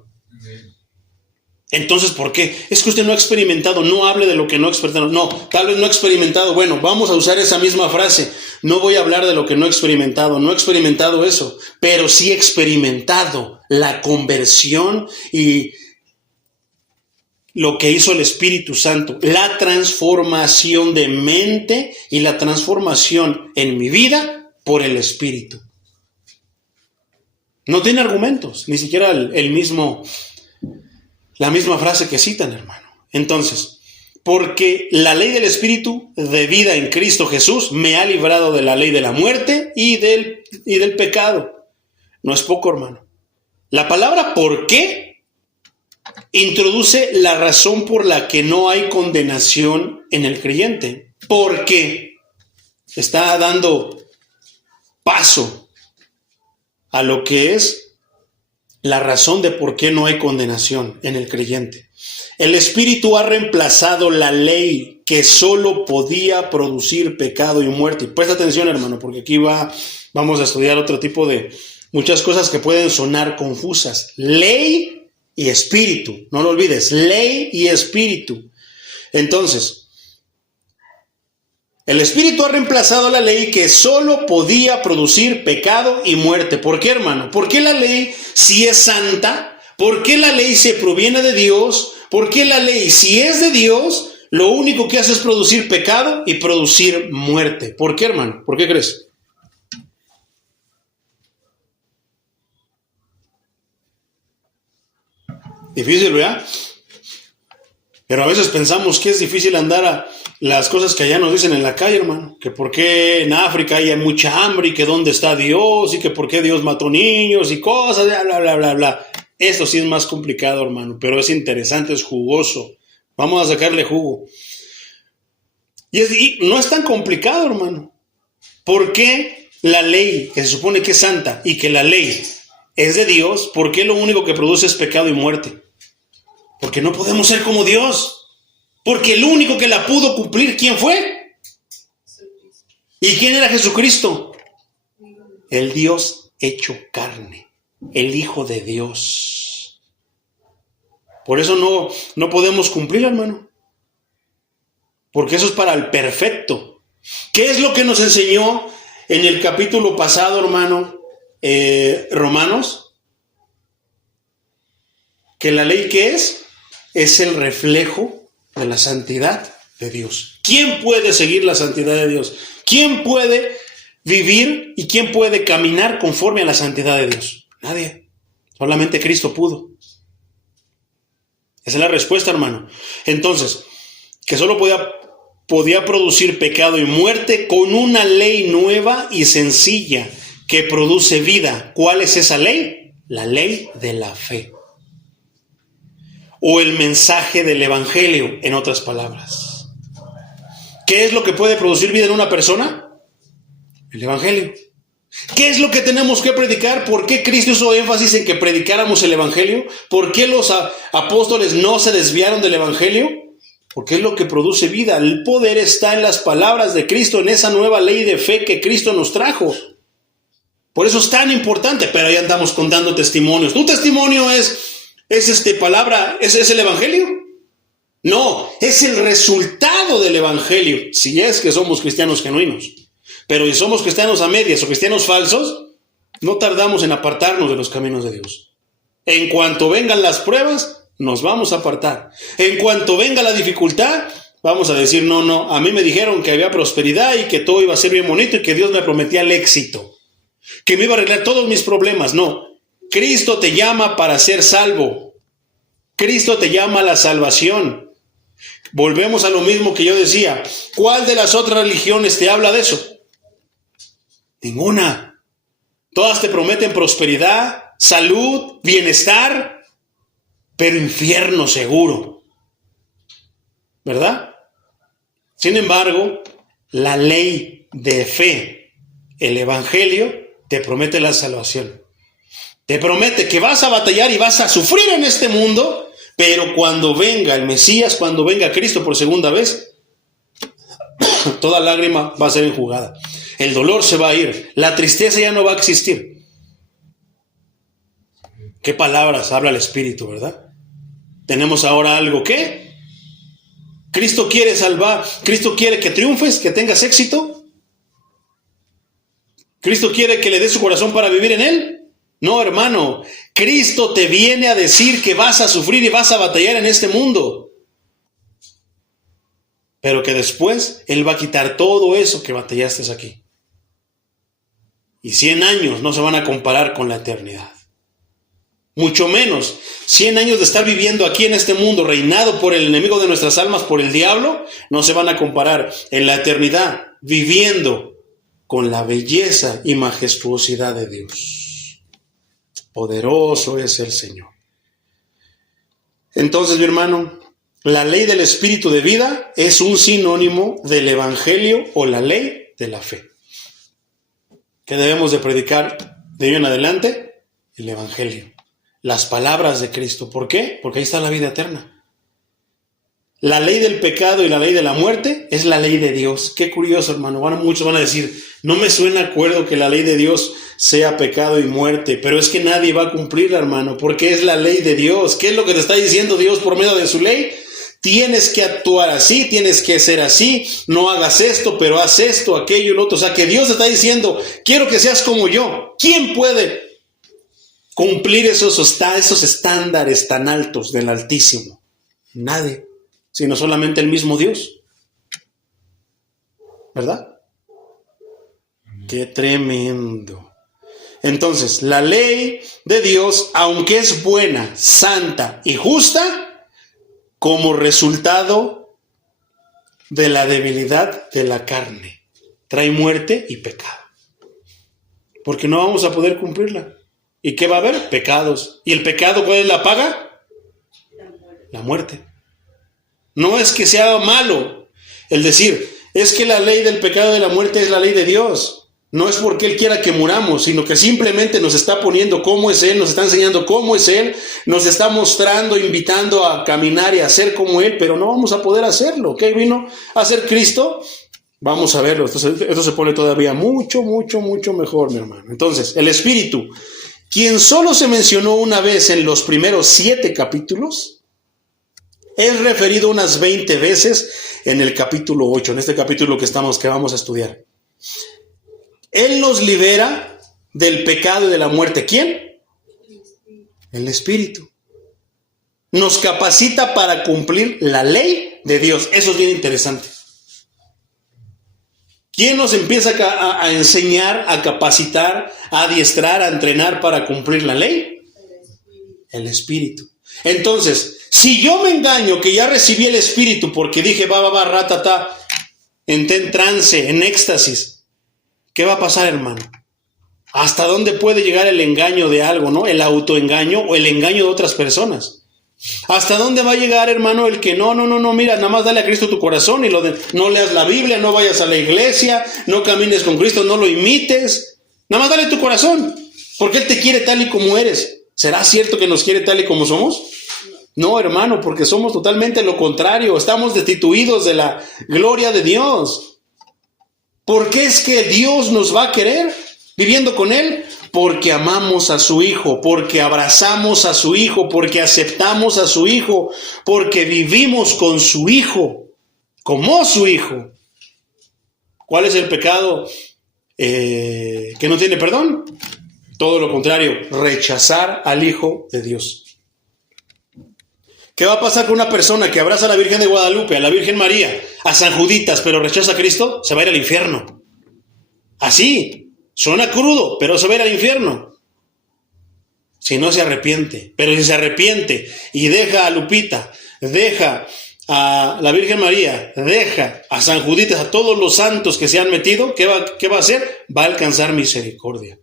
Entonces, ¿por qué? Es que usted no ha experimentado. No hable de lo que no ha experimentado. No, tal vez no ha experimentado. Bueno, vamos a usar esa misma frase. No voy a hablar de lo que no he experimentado. No he experimentado eso, pero sí he experimentado la conversión y lo que hizo el Espíritu Santo, la transformación de mente y la transformación en mi vida por el Espíritu. No tiene argumentos, ni siquiera la misma frase que citan, hermano. Entonces, porque la ley del Espíritu de vida en Cristo Jesús me ha librado de la ley de la muerte y del pecado. No es poco, hermano. La palabra ¿por qué? Introduce la razón por la que no hay condenación en el creyente. Porque está dando paso a lo que es la razón de por qué no hay condenación en el creyente. El Espíritu ha reemplazado la ley que solo podía producir pecado y muerte. Y presta atención, hermano, porque aquí vamos a estudiar otro tipo de muchas cosas que pueden sonar confusas. Ley y espíritu, no lo olvides, ley y espíritu. Entonces, el Espíritu ha reemplazado la ley que solo podía producir pecado y muerte. ¿Por qué, hermano? ¿Por qué la ley si es santa? ¿Por qué la ley se proviene de Dios? ¿Por qué la ley si es de Dios, lo único que hace es producir pecado y producir muerte? ¿Por qué, hermano? ¿Por qué crees? Difícil, ¿verdad? Pero a veces pensamos que es difícil andar a las cosas que allá nos dicen en la calle, hermano. Que por qué en África hay mucha hambre y que dónde está Dios y que por qué Dios mató niños y cosas, bla, bla, bla, bla, bla. Esto sí es más complicado, hermano, pero es interesante, es jugoso. Vamos a sacarle jugo. Y no es tan complicado, hermano. ¿Por qué la ley, que se supone que es santa y que la ley es de Dios, por qué lo único que produce es pecado y muerte? Porque no podemos ser como Dios. Porque el único que la pudo cumplir, ¿quién fue? ¿Y quién era Jesucristo? El Dios hecho carne, el Hijo de Dios. Por eso no podemos cumplir, hermano. Porque eso es para el perfecto. ¿Qué es lo que nos enseñó en el capítulo pasado, hermano? Romanos. Que la ley, ¿qué es? Es el reflejo de la santidad de Dios. ¿Quién puede seguir la santidad de Dios? ¿Quién puede vivir y quién puede caminar conforme a la santidad de Dios? Nadie. Solamente Cristo pudo. Esa es la respuesta, hermano. Entonces, que solo podía producir pecado y muerte con una ley nueva y sencilla que produce vida. ¿Cuál es esa ley? La ley de la fe. O el mensaje del evangelio, en otras palabras. ¿Qué es lo que puede producir vida en una persona? El evangelio. ¿Qué es lo que tenemos que predicar? ¿Por qué Cristo hizo énfasis en que predicáramos el evangelio? ¿Por qué los apóstoles no se desviaron del evangelio? Porque es lo que produce vida. El poder está en las palabras de Cristo, en esa nueva ley de fe que Cristo nos trajo. Por eso es tan importante, pero ahí andamos contando testimonios. ¿Tu testimonio es el evangelio? No, es el resultado del evangelio, si es que somos cristianos genuinos. Pero si somos cristianos a medias o cristianos falsos, no tardamos en apartarnos de los caminos de Dios. En cuanto vengan las pruebas, nos vamos a apartar. En cuanto venga la dificultad, vamos a decir, no, a mí me dijeron que había prosperidad y que todo iba a ser bien bonito y que Dios me prometía el éxito, que me iba a arreglar todos mis problemas. No, Cristo te llama para ser salvo. Cristo te llama a la salvación. Volvemos a lo mismo que yo decía. ¿Cuál de las otras religiones te habla de eso? Ninguna. Todas te prometen prosperidad, salud, bienestar, pero infierno seguro. ¿Verdad? Sin embargo, la ley de fe, el evangelio, te promete la salvación. Te promete que vas a batallar y vas a sufrir en este mundo, pero cuando venga el Mesías, cuando venga Cristo por segunda vez, toda lágrima va a ser enjugada. El dolor se va a ir. La tristeza ya no va a existir. ¿Qué palabras habla el Espíritu, verdad? Tenemos ahora algo que Cristo quiere salvar. Cristo quiere que triunfes, que tengas éxito. Cristo quiere que le des su corazón para vivir en Él. No, hermano, Cristo te viene a decir que vas a sufrir y vas a batallar en este mundo, pero que después Él va a quitar todo eso que batallaste aquí. Y 100 años no se van a comparar con la eternidad. Mucho menos 100 años de estar viviendo aquí en este mundo, reinado por el enemigo de nuestras almas, por el diablo, no se van a comparar en la eternidad, viviendo con la belleza y majestuosidad de Dios. Poderoso es el Señor. Entonces, mi hermano, la ley del Espíritu de vida es un sinónimo del Evangelio o la ley de la fe. ¿Qué debemos de predicar de hoy en adelante? El Evangelio. Las palabras de Cristo. ¿Por qué? Porque ahí está la vida eterna. La ley del pecado y la ley de la muerte es la ley de Dios. Qué curioso, hermano. Muchos van a decir, no me suena acuerdo que la ley de Dios sea pecado y muerte, pero es que nadie va a cumplirla, hermano, porque es la ley de Dios. ¿Qué es lo que te está diciendo Dios por medio de su ley? Tienes que actuar así, tienes que ser así, no hagas esto, pero haz esto, aquello y lo otro. O sea, que Dios te está diciendo, quiero que seas como yo. ¿Quién puede cumplir esos estándares tan altos del Altísimo? Nadie, sino solamente el mismo Dios. ¿Verdad? ¡Qué tremendo! Entonces, la ley de Dios, aunque es buena, santa y justa, como resultado de la debilidad de la carne, trae muerte y pecado. Porque no vamos a poder cumplirla. ¿Y qué va a haber? Pecados. ¿Y el pecado cuál es la paga? La muerte. No es que sea malo el decir, es que la ley del pecado y de la muerte es la ley de Dios. No es porque Él quiera que muramos, sino que simplemente nos está poniendo cómo es Él, nos está enseñando cómo es Él, nos está mostrando, invitando a caminar y a ser como Él, pero no vamos a poder hacerlo. ¿Qué vino a hacer Cristo? Vamos a verlo. Esto se pone todavía mucho, mucho, mucho mejor, mi hermano. Entonces, el Espíritu, quien solo se mencionó una vez en los primeros 7 capítulos, es referido unas 20 veces en el capítulo 8, en este capítulo que vamos a estudiar. Él nos libera del pecado y de la muerte. ¿Quién? El Espíritu. Nos capacita para cumplir la ley de Dios. Eso es bien interesante. ¿Quién nos empieza a enseñar, a capacitar, a adiestrar, a entrenar para cumplir la ley? El Espíritu. Entonces, si yo me engaño que ya recibí el Espíritu porque dije ratata, entré en trance, en éxtasis, ¿qué va a pasar, hermano? ¿Hasta dónde puede llegar el engaño de algo, no? El autoengaño o el engaño de otras personas. ¿Hasta dónde va a llegar, hermano, el que no, mira, nada más dale a Cristo tu corazón y no leas la Biblia, no vayas a la iglesia, no camines con Cristo, no lo imites, nada más dale tu corazón, porque Él te quiere tal y como eres? ¿Será cierto que nos quiere tal y como somos? No, hermano, porque somos totalmente lo contrario, estamos destituidos de la gloria de Dios. ¿Por qué es que Dios nos va a querer viviendo con Él? Porque amamos a su Hijo, porque abrazamos a su Hijo, porque aceptamos a su Hijo, porque vivimos con su Hijo, como su Hijo. ¿Cuál es el pecado que no tiene perdón? Todo lo contrario, rechazar al Hijo de Dios. ¿Qué va a pasar con una persona que abraza a la Virgen de Guadalupe, a la Virgen María, a San Juditas, pero rechaza a Cristo? Se va a ir al infierno. Así, suena crudo, pero se va a ir al infierno. Si no se arrepiente. Pero si se arrepiente y deja a Lupita, deja a la Virgen María, deja a San Juditas, a todos los santos que se han metido, ¿qué va a hacer? Va a alcanzar misericordia.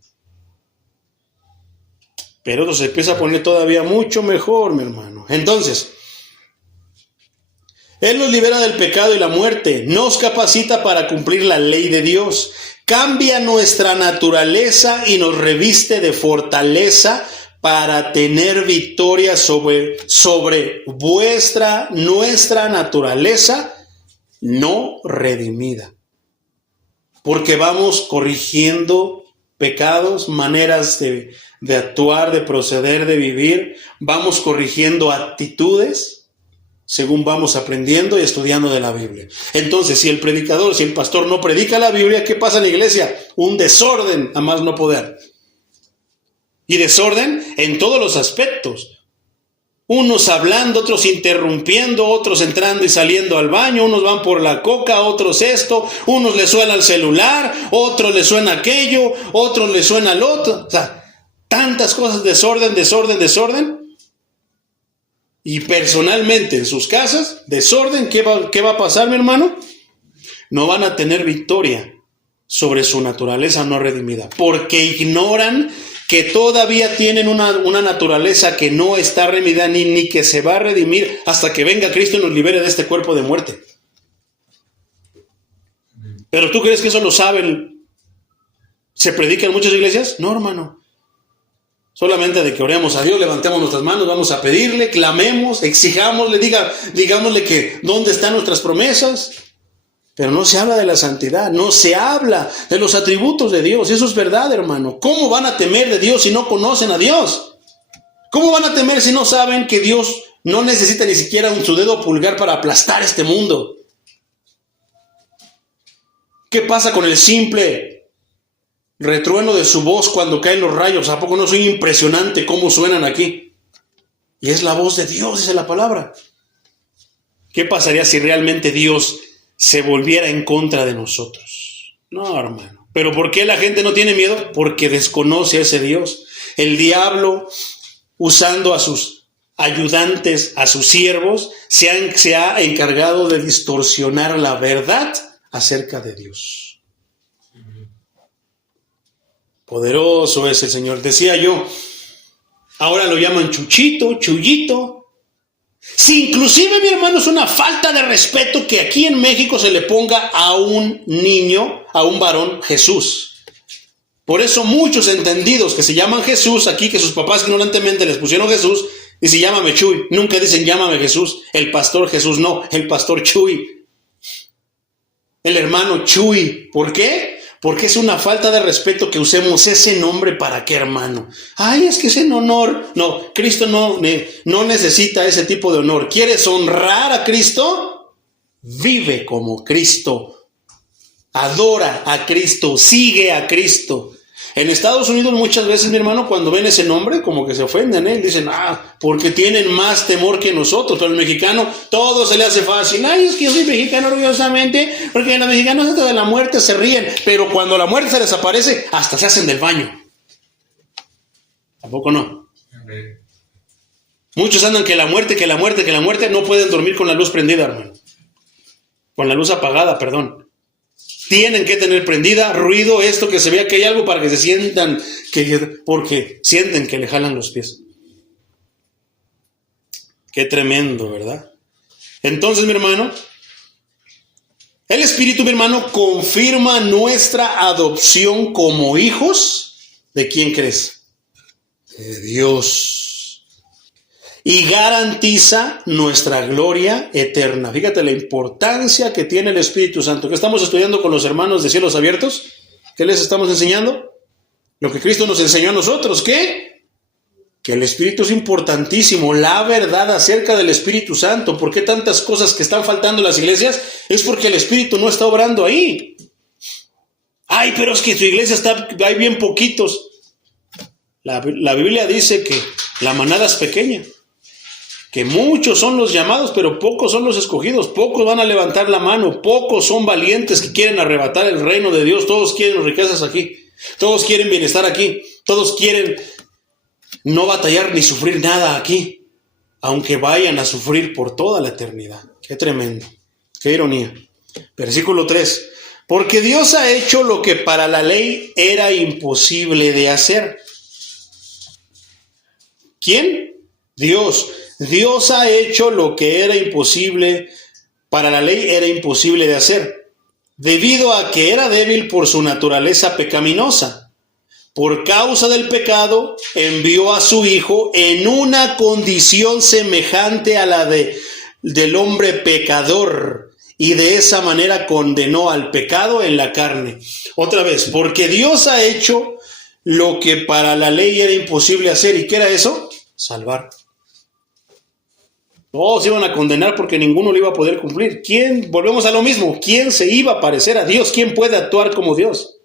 Pero esto se empieza a poner todavía mucho mejor, mi hermano. Entonces, Él nos libera del pecado y la muerte, nos capacita para cumplir la ley de Dios, cambia nuestra naturaleza y nos reviste de fortaleza para tener victoria sobre nuestra naturaleza no redimida. Porque vamos corrigiendo pecados, maneras de actuar, de proceder, de vivir. Vamos corrigiendo actitudes según vamos aprendiendo y estudiando de la Biblia. Entonces, si el predicador, si el pastor no predica la Biblia, ¿qué pasa en la iglesia? Un desorden a más no poder. Y desorden en todos los aspectos. Unos hablando, otros interrumpiendo, otros entrando y saliendo al baño, unos van por la coca, otros esto, unos les suena el celular, otros les suena aquello, otros les suena el otro. O sea, tantas cosas, desorden. Y personalmente en sus casas, desorden, ¿qué va a pasar, mi hermano? No van a tener victoria sobre su naturaleza no redimida, porque ignoran que todavía tienen una naturaleza que no está redimida ni que se va a redimir hasta que venga Cristo y nos libere de este cuerpo de muerte. ¿Pero tú crees que eso lo saben? ¿Se predica en muchas iglesias? No, hermano. Solamente de que oremos a Dios, levantemos nuestras manos, vamos a pedirle, clamemos, exijámosle, digámosle que dónde están nuestras promesas. Pero no se habla de la santidad, no se habla de los atributos de Dios. Eso es verdad, hermano. ¿Cómo van a temer de Dios si no conocen a Dios? ¿Cómo van a temer si no saben que Dios no necesita ni siquiera su dedo pulgar para aplastar este mundo? ¿Qué pasa con el simple retrueno de su voz cuando caen los rayos? ¿A poco no soy impresionante cómo suenan aquí? Y es la voz de Dios, dice la palabra. ¿Qué pasaría si realmente Dios se volviera en contra de nosotros? No, hermano. ¿Pero por qué la gente no tiene miedo? Porque desconoce a ese Dios. El diablo, usando a sus ayudantes, a sus siervos, se ha encargado de distorsionar la verdad acerca de Dios. Poderoso es el Señor. Decía yo, ahora lo llaman Chuchito, Chuyito. Si inclusive, mi hermano, es una falta de respeto que aquí en México se le ponga a un niño, a un varón, Jesús. Por eso muchos entendidos que se llaman Jesús, aquí que sus papás ignorantemente les pusieron Jesús, dicen llámame Chuy. Nunca dicen llámame Jesús. El pastor Jesús no, el pastor Chuy. El hermano Chuy. ¿Por qué? Porque es una falta de respeto que usemos ese nombre. ¿Para qué, hermano? Ay, es que es en honor. No, Cristo no necesita ese tipo de honor. ¿Quieres honrar a Cristo? Vive como Cristo. Adora a Cristo. Sigue a Cristo. En Estados Unidos muchas veces, mi hermano, cuando ven ese nombre, como que se ofenden, ¿eh? Dicen, porque tienen más temor que nosotros. Pero el mexicano, todo se le hace fácil. Ay, es que yo soy mexicano orgullosamente, porque los mexicanos hasta de la muerte se ríen. Pero cuando la muerte se desaparece, hasta se hacen del baño. ¿Tampoco no? Muchos andan que la muerte, no pueden dormir con la luz prendida, hermano. Con la luz apagada, perdón. Tienen que tener prendida, ruido, esto, que se vea que hay algo para que se sientan, porque sienten que le jalan los pies. Qué tremendo, ¿verdad? Entonces, mi hermano, el Espíritu, mi hermano, confirma nuestra adopción como hijos. ¿De quién crees? De Dios. Y garantiza nuestra gloria eterna. Fíjate la importancia que tiene el Espíritu Santo. ¿Qué estamos estudiando con los hermanos de Cielos Abiertos? ¿Qué les estamos enseñando? Lo que Cristo nos enseñó a nosotros. ¿Qué? Que el Espíritu es importantísimo. La verdad acerca del Espíritu Santo. ¿Por qué tantas cosas que están faltando en las iglesias? Es porque el Espíritu no está obrando ahí. Ay, pero es que tu iglesia hay bien poquitos. La Biblia dice que la manada es pequeña. Que muchos son los llamados, pero pocos son los escogidos. Pocos van a levantar la mano. Pocos son valientes que quieren arrebatar el reino de Dios. Todos quieren riquezas aquí. Todos quieren bienestar aquí. Todos quieren no batallar ni sufrir nada aquí, aunque vayan a sufrir por toda la eternidad. Qué tremendo. Qué ironía. Versículo 3. Porque Dios ha hecho lo que para la ley era imposible de hacer. ¿Quién? Dios. Dios ha hecho lo que era imposible, para la ley era imposible de hacer, debido a que era débil por su naturaleza pecaminosa. Por causa del pecado, envió a su Hijo en una condición semejante a la del hombre pecador, y de esa manera condenó al pecado en la carne. Otra vez, porque Dios ha hecho lo que para la ley era imposible hacer. ¿Y qué era eso? Salvar. Todos iban a condenar porque ninguno lo iba a poder cumplir. ¿Quién? Volvemos a lo mismo. ¿Quién se iba a parecer a Dios? ¿Quién puede actuar como Dios?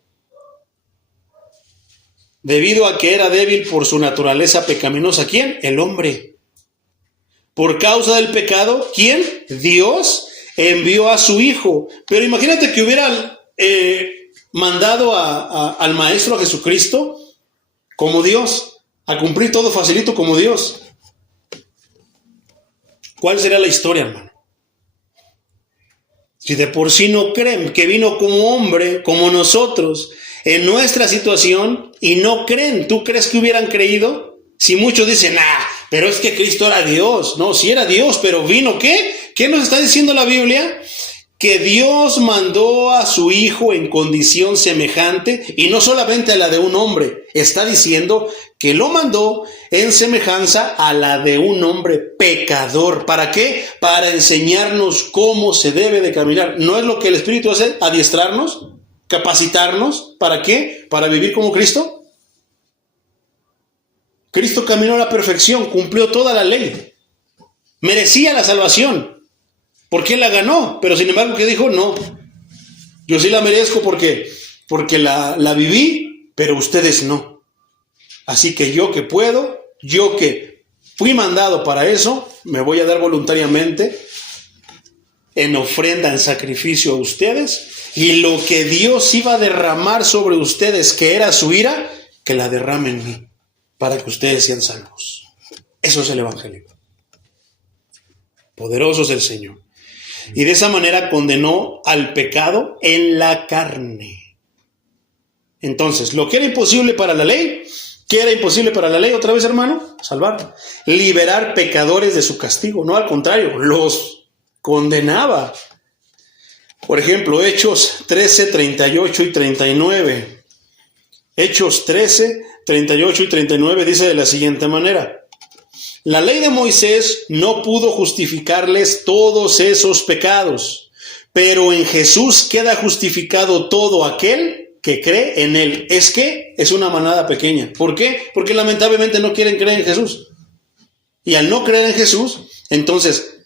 Debido a que era débil por su naturaleza pecaminosa. ¿Quién? El hombre. Por causa del pecado, ¿quién? Dios envió a su Hijo. Pero imagínate que hubiera mandado al Maestro, a Jesucristo, como Dios, a cumplir todo facilito como Dios. ¿Cuál será la historia, hermano? Si de por sí no creen que vino como hombre, como nosotros, en nuestra situación, y no creen, ¿tú crees que hubieran creído? Si muchos dicen, pero es que Cristo era Dios. No, sí era Dios, pero vino, ¿qué? ¿Qué nos está diciendo la Biblia? Que Dios mandó a su Hijo en condición semejante, y no solamente a la de un hombre, está diciendo que lo mandó en semejanza a la de un hombre pecador. ¿Para qué? Para enseñarnos cómo se debe de caminar. ¿No es lo que el Espíritu hace? Adiestrarnos, capacitarnos. ¿Para qué? Para vivir como Cristo. Cristo caminó a la perfección, cumplió toda la ley. Merecía la salvación, porque Él la ganó. Pero sin embargo, ¿qué dijo? No, yo sí la merezco porque la viví, pero ustedes no. Así que yo que puedo, yo que fui mandado para eso, me voy a dar voluntariamente en ofrenda, en sacrificio a ustedes, y lo que Dios iba a derramar sobre ustedes, que era su ira, que la derrame en mí, para que ustedes sean salvos. Eso es el Evangelio. Poderoso es el Señor. Y de esa manera condenó al pecado en la carne. Entonces, lo que era imposible para la ley, ¿qué era imposible para la ley otra vez, hermano? Salvar. Liberar pecadores de su castigo. No, al contrario, los condenaba. Por ejemplo, Hechos 13, 38 y 39. Hechos 13, 38 y 39 dice de la siguiente manera: la ley de Moisés no pudo justificarles todos esos pecados, pero en Jesús queda justificado todo aquel que cree en él. Es una manada pequeña. ¿Por qué? Porque lamentablemente no quieren creer en Jesús. Y al no creer en Jesús, entonces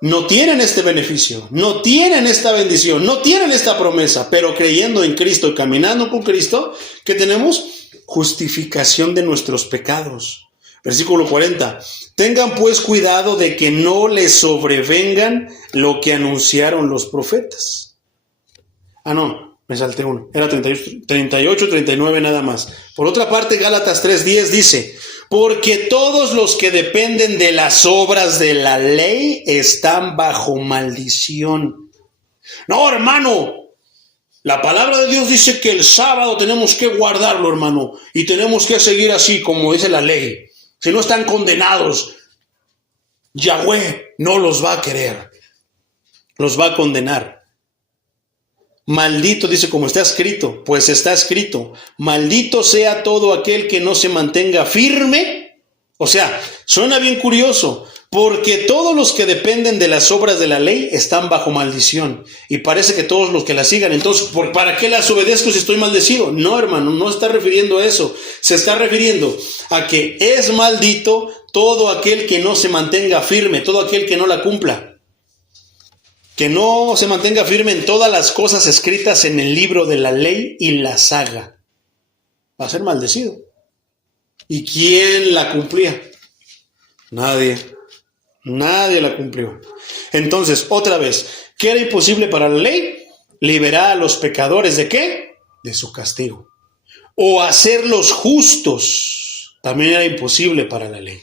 no tienen este beneficio, no tienen esta bendición, no tienen esta promesa, pero creyendo en Cristo y caminando con Cristo, ¿qué tenemos? Justificación de nuestros pecados. Versículo 40. Tengan pues cuidado de que no les sobrevengan lo que anunciaron los profetas. No, me salté uno. Era 38, 39 nada más. Por otra parte, Gálatas 3:10 dice: porque todos los que dependen de las obras de la ley están bajo maldición. No, hermano. La palabra de Dios dice que el sábado tenemos que guardarlo, hermano. Y tenemos que seguir así como dice la ley. Si no están condenados, Yahweh no los va a querer. Los va a condenar. Maldito, dice, como está escrito, pues está escrito: maldito sea todo aquel que no se mantenga firme. O sea, suena bien curioso, porque todos los que dependen de las obras de la ley están bajo maldición. Y parece que todos los que la sigan, entonces, ¿para qué las obedezco si estoy maldecido? No, hermano, no se está refiriendo a eso. Se está refiriendo a que es maldito todo aquel que no se mantenga firme, todo aquel que no la cumpla. Que no se mantenga firme en todas las cosas escritas en el libro de la ley y las haga. Va a ser maldecido. ¿Y quién la cumplía? Nadie. Nadie la cumplió. Entonces, otra vez, ¿qué era imposible para la ley? Liberar a los pecadores ¿de qué? De su castigo. O hacerlos justos. También era imposible para la ley.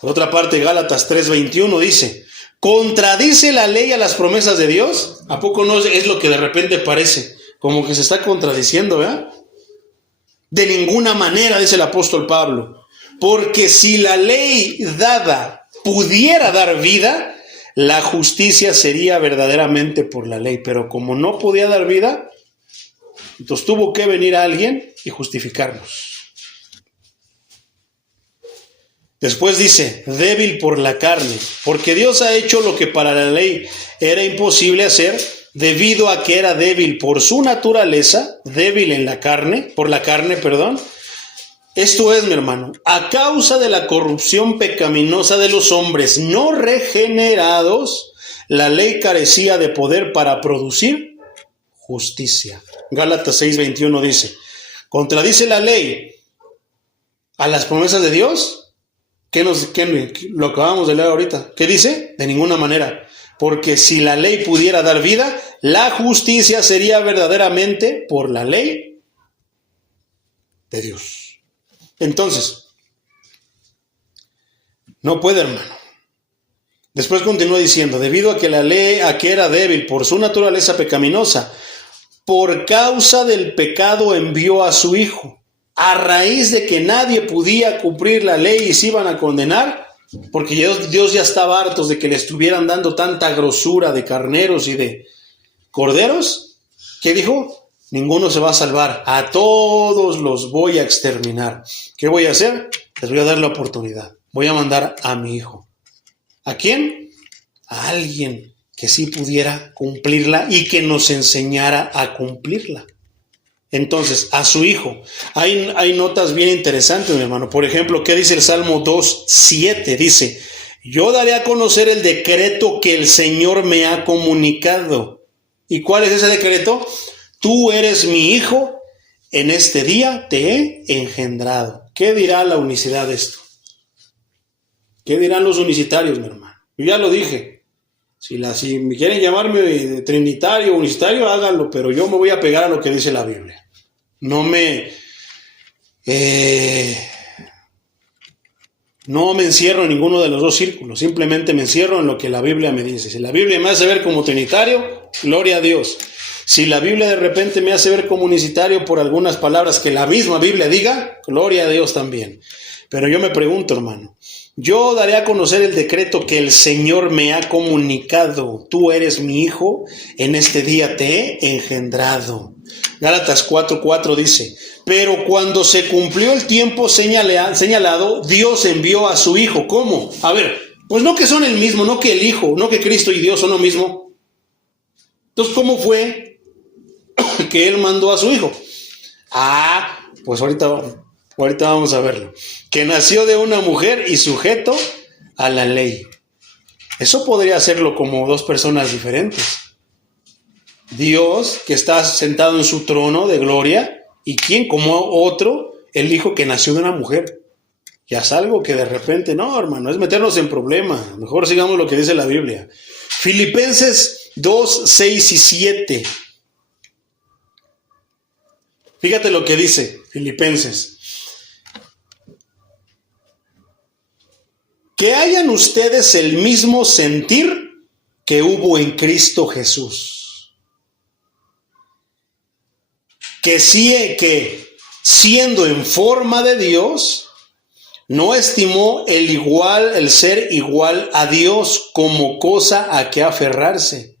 Por otra parte, Gálatas 3:21 dice: ¿contradice la ley a las promesas de Dios? ¿A poco no es lo que de repente parece? Como que se está contradiciendo, ¿verdad? De ninguna manera, dice el apóstol Pablo. Porque si la ley dada pudiera dar vida, la justicia sería verdaderamente por la ley. Pero como no podía dar vida, entonces tuvo que venir alguien y justificarnos. Después dice: débil por la carne, porque Dios ha hecho lo que para la ley era imposible hacer, debido a que era débil por su naturaleza, débil en la carne, por la carne, perdón. Esto es, mi hermano, a causa de la corrupción pecaminosa de los hombres no regenerados, la ley carecía de poder para producir justicia. Gálatas 6:21 dice: ¿contradice la ley a las promesas de Dios? Lo acabamos de leer ahorita. ¿Qué dice? De ninguna manera. Porque si la ley pudiera dar vida, la justicia sería verdaderamente por la ley de Dios. Entonces, no puede, hermano. Después continúa diciendo: debido a que la ley, a que era débil por su naturaleza pecaminosa, por causa del pecado envió a su Hijo. A raíz de que nadie podía cumplir la ley y se iban a condenar, porque Dios ya estaba harto de que le estuvieran dando tanta grosura de carneros y de corderos, ¿qué dijo? Ninguno se va a salvar, a todos los voy a exterminar. ¿Qué voy a hacer? Les voy a dar la oportunidad. Voy a mandar a mi Hijo. ¿A quién? A alguien que sí pudiera cumplirla y que nos enseñara a cumplirla. Entonces, a su Hijo. Hay notas bien interesantes, mi hermano. Por ejemplo, ¿qué dice el Salmo 2:7? Dice: yo daré a conocer el decreto que el Señor me ha comunicado. ¿Y cuál es ese decreto? Tú eres mi Hijo, en este día te he engendrado. ¿Qué dirá la unicidad de esto? ¿Qué dirán los unicitarios, mi hermano? Yo ya lo dije. Si me quieren llamarme trinitario o unicitario, háganlo, pero yo me voy a pegar a lo que dice la Biblia. No me encierro en ninguno de los dos círculos, simplemente me encierro en lo que la Biblia me dice. Si la Biblia me hace ver como trinitario, gloria a Dios. Si la Biblia de repente me hace ver como unicitario por algunas palabras que la misma Biblia diga, gloria a Dios también. Pero yo me pregunto, hermano, yo daré a conocer el decreto que el Señor me ha comunicado. Tú eres mi Hijo, en este día te he engendrado. Gálatas 4:4 dice, pero cuando se cumplió el tiempo señalado, Dios envió a su Hijo. ¿Cómo? A ver, pues no que son el mismo, no que el Hijo, no que Cristo y Dios son lo mismo. Entonces, ¿cómo fue que Él mandó a su Hijo? Pues ahorita vamos a verlo. Que nació de una mujer y sujeto a la ley. Eso podría hacerlo como dos personas diferentes. Dios, que está sentado en su trono de gloria, y quien como otro, el Hijo que nació de una mujer. Ya es algo que de repente, no, hermano, es meternos en problemas. Mejor sigamos lo que dice la Biblia. Filipenses 2, 6 y 7. Fíjate lo que dice Filipenses. Que hayan ustedes el mismo sentir que hubo en Cristo Jesús. Que siendo en forma de Dios, no estimó el ser igual a Dios como cosa a que aferrarse,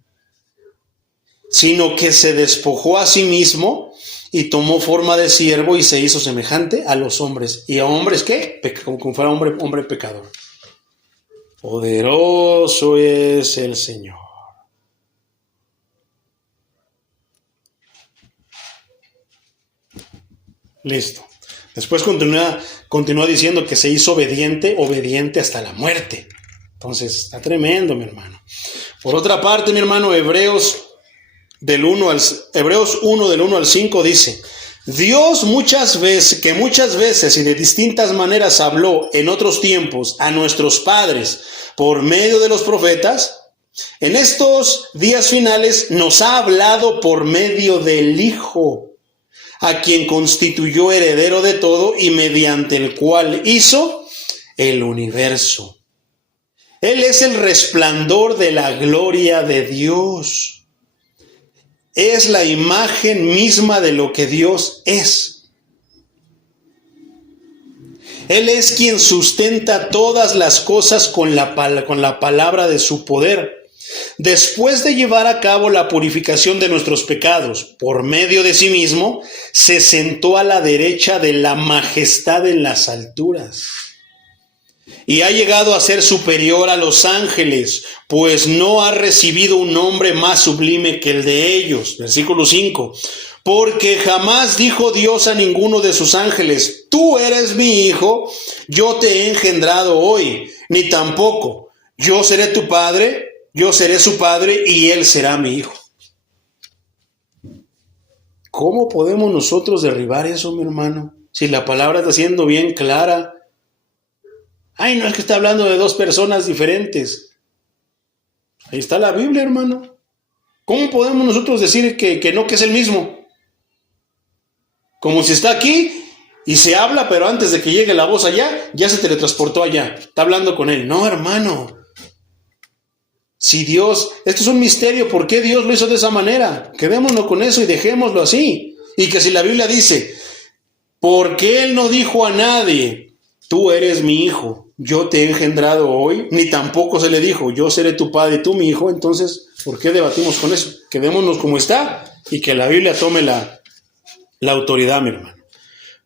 sino que se despojó a sí mismo y tomó forma de siervo y se hizo semejante a los hombres. ¿Y a hombres qué? Como fuera hombre pecador. Poderoso es el Señor. Listo. Después continúa diciendo que se hizo obediente hasta la muerte. Entonces, está tremendo, mi hermano. Por otra parte, mi hermano, Hebreos 1 del 1 al 5 dice, Dios muchas veces y de distintas maneras habló en otros tiempos a nuestros padres por medio de los profetas, en estos días finales nos ha hablado por medio del Hijo, a quien constituyó heredero de todo y mediante el cual hizo el universo. Él es el resplandor de la gloria de Dios. Es la imagen misma de lo que Dios es. Él es quien sustenta todas las cosas con la palabra de su poder. Después de llevar a cabo la purificación de nuestros pecados por medio de sí mismo, se sentó a la derecha de la majestad en las alturas. Y ha llegado a ser superior a los ángeles, pues no ha recibido un nombre más sublime que el de ellos. Versículo 5. Porque jamás dijo Dios a ninguno de sus ángeles, tú eres mi hijo, yo te he engendrado hoy, ni tampoco, yo seré tu padre, yo seré su padre y él será mi hijo. ¿Cómo podemos nosotros derribar eso, mi hermano? Si la palabra está siendo bien clara. No es que está hablando de dos personas diferentes. Ahí está la Biblia, hermano. ¿Cómo podemos nosotros decir que no, que es el mismo? Como si está aquí y se habla, pero antes de que llegue la voz allá, ya se teletransportó allá. Está hablando con él. No, hermano. Si Dios, esto es un misterio, ¿por qué Dios lo hizo de esa manera? Quedémonos con eso y dejémoslo así. Y que si la Biblia dice, ¿por qué Él no dijo a nadie, tú eres mi hijo, yo te he engendrado hoy? Ni tampoco se le dijo, yo seré tu padre y tú mi hijo. Entonces, ¿por qué debatimos con eso? Quedémonos como está y que la Biblia tome la autoridad, mi hermano.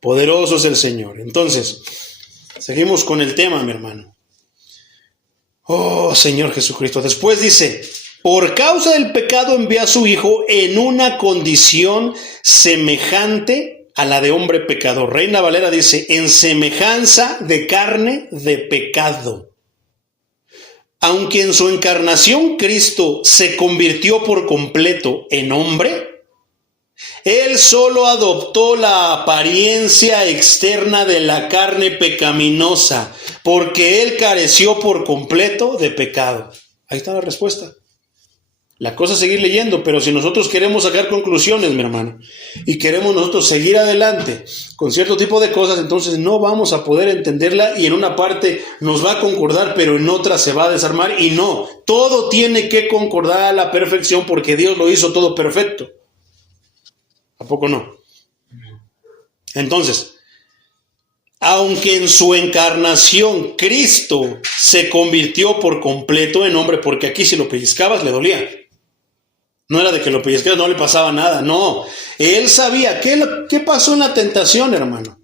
Poderoso es el Señor. Entonces, seguimos con el tema, mi hermano. Oh, Señor Jesucristo. Después dice, por causa del pecado envió a su Hijo en una condición semejante a la de hombre pecador. Reina Valera dice, en semejanza de carne de pecado. Aunque en su encarnación Cristo se convirtió por completo en hombre, Él solo adoptó la apariencia externa de la carne pecaminosa, porque Él careció por completo de pecado. Ahí está la respuesta. La cosa es seguir leyendo, pero si nosotros queremos sacar conclusiones, mi hermano, y queremos nosotros seguir adelante con cierto tipo de cosas, entonces no vamos a poder entenderla y en una parte nos va a concordar, pero en otra se va a desarmar y no. Todo tiene que concordar a la perfección porque Dios lo hizo todo perfecto. ¿A poco no? Entonces, aunque en su encarnación Cristo se convirtió por completo en hombre, porque aquí si lo pellizcabas le dolía. No era de que lo pellizcara, no le pasaba nada, no. Él sabía. ¿Qué pasó en la tentación, hermano?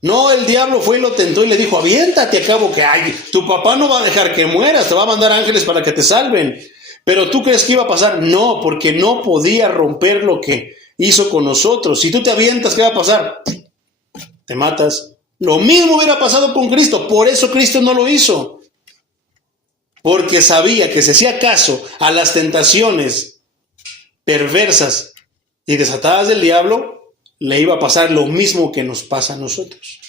No, el diablo fue y lo tentó y le dijo, aviéntate a cabo que hay. Tu papá no va a dejar que mueras, te va a mandar ángeles para que te salven. Pero ¿tú crees que iba a pasar? No, porque no podía romper lo que hizo con nosotros. Si tú te avientas, ¿qué va a pasar? Te matas. Lo mismo hubiera pasado con Cristo, por eso Cristo no lo hizo. Porque sabía que si hacía caso a las tentaciones perversas y desatadas del diablo, le iba a pasar lo mismo que nos pasa a nosotros.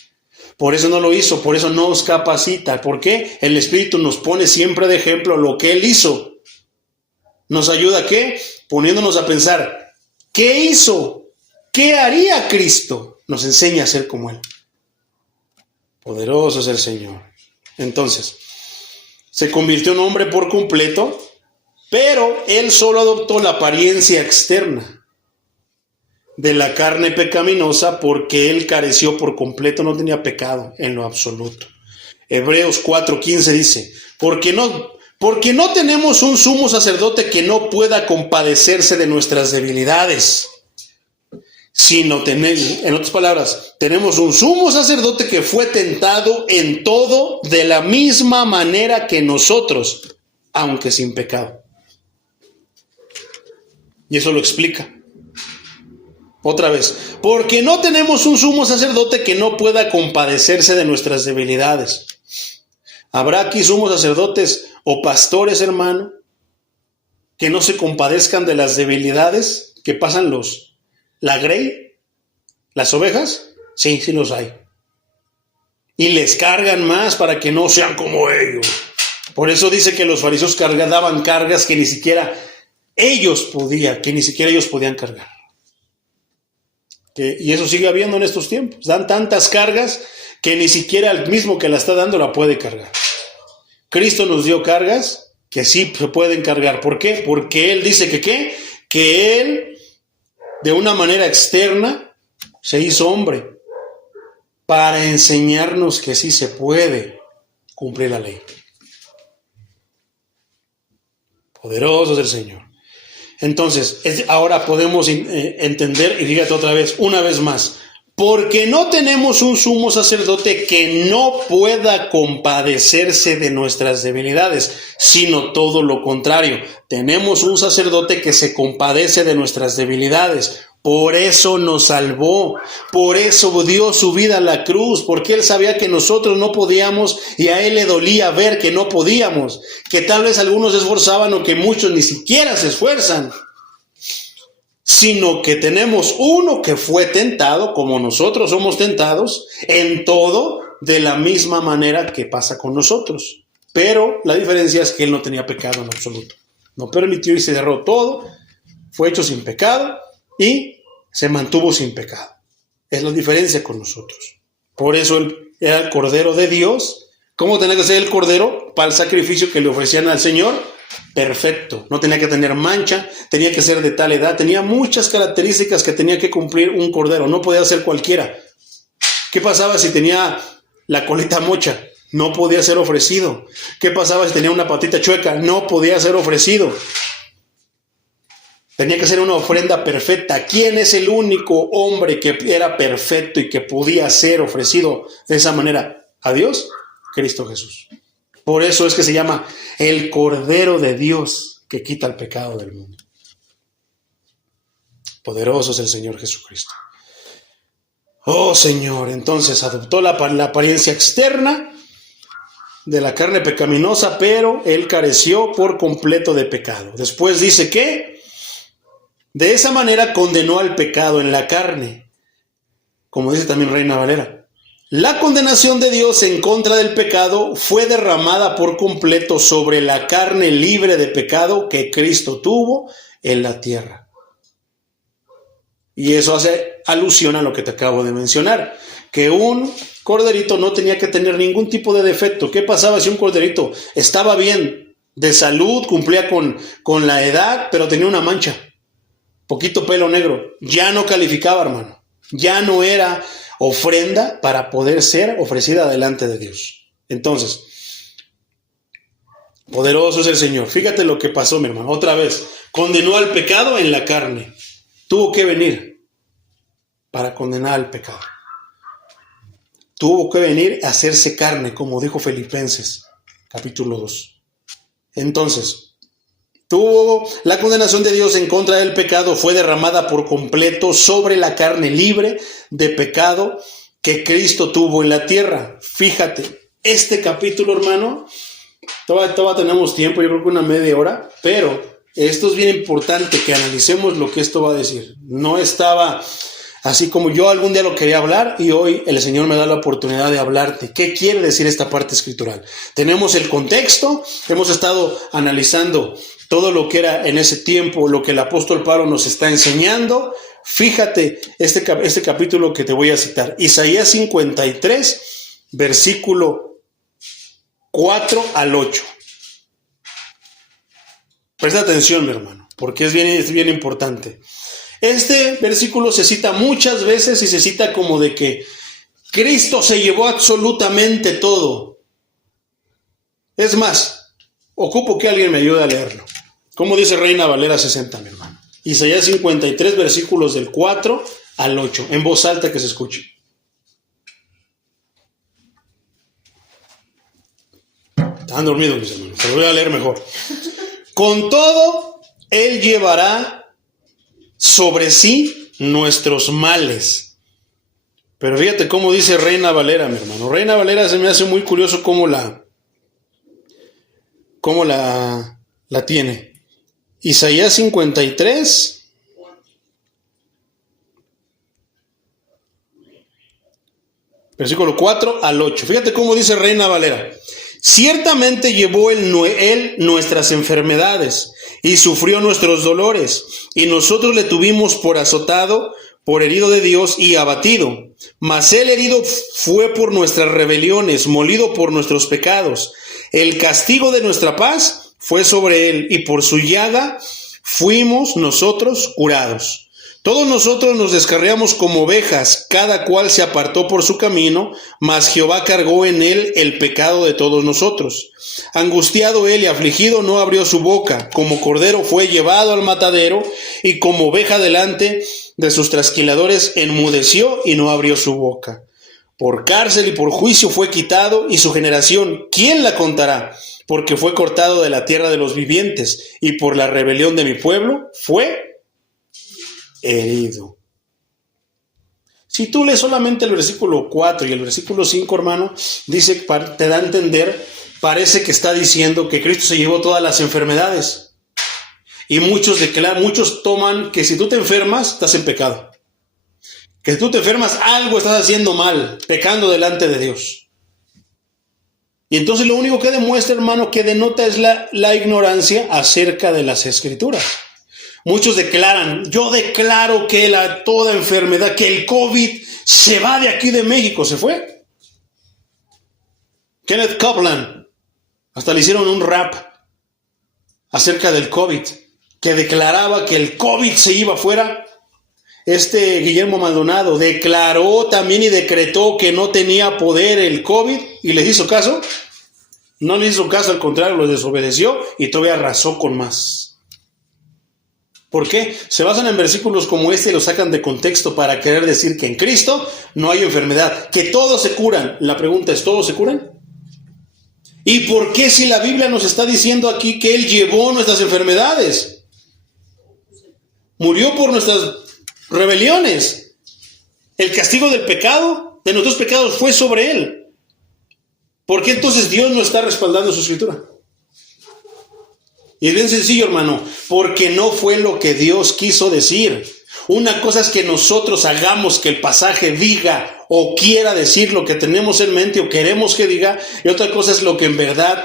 Por eso no lo hizo, por eso no nos capacita. ¿Por qué? El Espíritu nos pone siempre de ejemplo lo que Él hizo. ¿Nos ayuda a qué? Poniéndonos a pensar, ¿qué hizo? ¿Qué haría Cristo? Nos enseña a ser como Él. Poderoso es el Señor. Entonces, se convirtió en hombre por completo, pero Él solo adoptó la apariencia externa de la carne pecaminosa porque Él careció por completo, no tenía pecado en lo absoluto. Hebreos 4:15 dice, porque no tenemos un sumo sacerdote que no pueda compadecerse de nuestras debilidades, sino en otras palabras, tenemos un sumo sacerdote que fue tentado en todo de la misma manera que nosotros, aunque sin pecado. Y eso lo explica. Otra vez, porque no tenemos un sumo sacerdote que no pueda compadecerse de nuestras debilidades. ¿Habrá aquí sumos sacerdotes o pastores, hermano, que no se compadezcan de las debilidades que pasan la grey, las ovejas? Sí, sí los hay. Y les cargan más para que no sean como ellos. Por eso dice que los fariseos daban cargas que ni siquiera ellos podían cargar. Y eso sigue habiendo en estos tiempos. Dan tantas cargas que ni siquiera el mismo que la está dando la puede cargar. Cristo nos dio cargas que sí se pueden cargar. ¿Por qué? Porque Él dice que Él, de una manera externa, se hizo hombre para enseñarnos que sí se puede cumplir la ley. Poderoso es el Señor. Entonces, ahora podemos entender, y fíjate otra vez, una vez más, porque no tenemos un sumo sacerdote que no pueda compadecerse de nuestras debilidades, sino todo lo contrario. Tenemos un sacerdote que se compadece de nuestras debilidades. Por eso nos salvó, por eso dio su vida a la cruz, porque Él sabía que nosotros no podíamos y a Él le dolía ver que no podíamos, que tal vez algunos se esforzaban o que muchos ni siquiera se esfuerzan, sino que tenemos uno que fue tentado, como nosotros somos tentados, en todo de la misma manera que pasa con nosotros. Pero la diferencia es que Él no tenía pecado en absoluto. No permitió y se cerró todo, fue hecho sin pecado y se mantuvo sin pecado. Es la diferencia con nosotros. Por eso Él era el Cordero de Dios. ¿Cómo tenía que ser el Cordero? Para el sacrificio que le ofrecían al Señor. Perfecto. No tenía que tener mancha, tenía que ser de tal edad, tenía muchas características que tenía que cumplir un Cordero. No podía ser cualquiera. ¿Qué pasaba si tenía la colita mocha? No podía ser ofrecido. ¿Qué pasaba si tenía una patita chueca? No podía ser ofrecido. Tenía que ser una ofrenda perfecta. ¿Quién es el único hombre que era perfecto y que podía ser ofrecido de esa manera? ¿A Dios? Cristo Jesús. Por eso es que se llama el Cordero de Dios que quita el pecado del mundo. Poderoso es el Señor Jesucristo. Oh Señor, entonces adoptó la apariencia externa de la carne pecaminosa, pero Él careció por completo de pecado. Después dice que de esa manera condenó al pecado en la carne, como dice también Reina Valera. La condenación de Dios en contra del pecado fue derramada por completo sobre la carne libre de pecado que Cristo tuvo en la tierra. Y eso hace alusión a lo que te acabo de mencionar, que un corderito no tenía que tener ningún tipo de defecto. ¿Qué pasaba si un corderito estaba bien de salud, cumplía con la edad, pero tenía una mancha? Poquito pelo negro, ya no calificaba, hermano. Ya no era ofrenda para poder ser ofrecida delante de Dios. Entonces, Poderoso es el Señor. Fíjate lo que pasó, mi hermano. Otra vez, condenó al pecado en la carne. Tuvo que venir para condenar al pecado. Tuvo que venir a hacerse carne, como dijo Filipenses, capítulo 2. Entonces, tuvo la condenación de Dios en contra del pecado, fue derramada por completo sobre la carne libre de pecado que Cristo tuvo en la tierra. Fíjate, este capítulo, hermano, todavía tenemos tiempo, yo creo que una media hora, pero esto es bien importante que analicemos lo que esto va a decir. No estaba así como yo algún día lo quería hablar y hoy el Señor me da la oportunidad de hablarte. ¿Qué quiere decir esta parte escritural? Tenemos el contexto, hemos estado analizando todo lo que era en ese tiempo, lo que el apóstol Pablo nos está enseñando. Fíjate este capítulo que te voy a citar. Isaías 53, versículo 4 al 8. Presta atención, mi hermano, porque es bien importante. Este versículo se cita muchas veces y se cita como de que Cristo se llevó absolutamente todo. Es más, ocupo que alguien me ayude a leerlo. ¿Cómo dice Reina Valera 60, mi hermano? Isaías 53, versículos del 4 al 8, en voz alta que se escuche. Están dormidos, mis hermanos, pero voy a leer mejor. Con todo, Él llevará sobre sí nuestros males. Pero fíjate cómo dice Reina Valera, mi hermano. Reina Valera se me hace muy curioso cómo la tiene. Isaías 53, versículo 4 al 8. Fíjate cómo dice Reina Valera. Ciertamente llevó él nuestras enfermedades y sufrió nuestros dolores, y nosotros le tuvimos por azotado, por herido de Dios y abatido. Mas él herido fue por nuestras rebeliones, molido por nuestros pecados. El castigo de nuestra paz fue sobre él, y por su llaga fuimos nosotros curados. Todos nosotros nos descarriamos como ovejas, cada cual se apartó por su camino, mas Jehová cargó en él el pecado de todos nosotros. Angustiado él y afligido no abrió su boca, como cordero fue llevado al matadero, y como oveja delante de sus trasquiladores enmudeció y no abrió su boca. Por cárcel y por juicio fue quitado, y su generación, ¿quién la contará? Porque fue cortado de la tierra de los vivientes, y por la rebelión de mi pueblo fue herido. Si tú lees solamente el versículo 4 y el versículo 5, hermano, dice, te da a entender, parece que está diciendo que Cristo se llevó todas las enfermedades. Y muchos toman que si tú te enfermas, estás en pecado. Que si tú te enfermas, algo estás haciendo mal, pecando delante de Dios. Y entonces lo único que demuestra, hermano, que denota es la ignorancia acerca de las Escrituras. Muchos declaran, yo declaro que toda enfermedad, que el COVID se va de aquí de México. ¿Se fue? Kenneth Copeland, hasta le hicieron un rap acerca del COVID, que declaraba que el COVID se iba fuera. Guillermo Maldonado declaró también y decretó que no tenía poder el COVID, y les hizo caso. No les hizo caso, al contrario, lo desobedeció y todavía arrasó con más. ¿Por qué? Se basan en versículos como este y los sacan de contexto para querer decir que en Cristo no hay enfermedad, que todos se curan. La pregunta es, ¿todos se curan? ¿Y por qué si la Biblia nos está diciendo aquí que Él llevó nuestras enfermedades? Murió por nuestras rebeliones. El castigo del pecado, de nuestros pecados, fue sobre Él. ¿Por qué entonces Dios no está respaldando su escritura? Y es bien sencillo, hermano, porque no fue lo que Dios quiso decir. Una cosa es que nosotros hagamos que el pasaje diga o quiera decir lo que tenemos en mente o queremos que diga, y otra cosa es lo que en verdad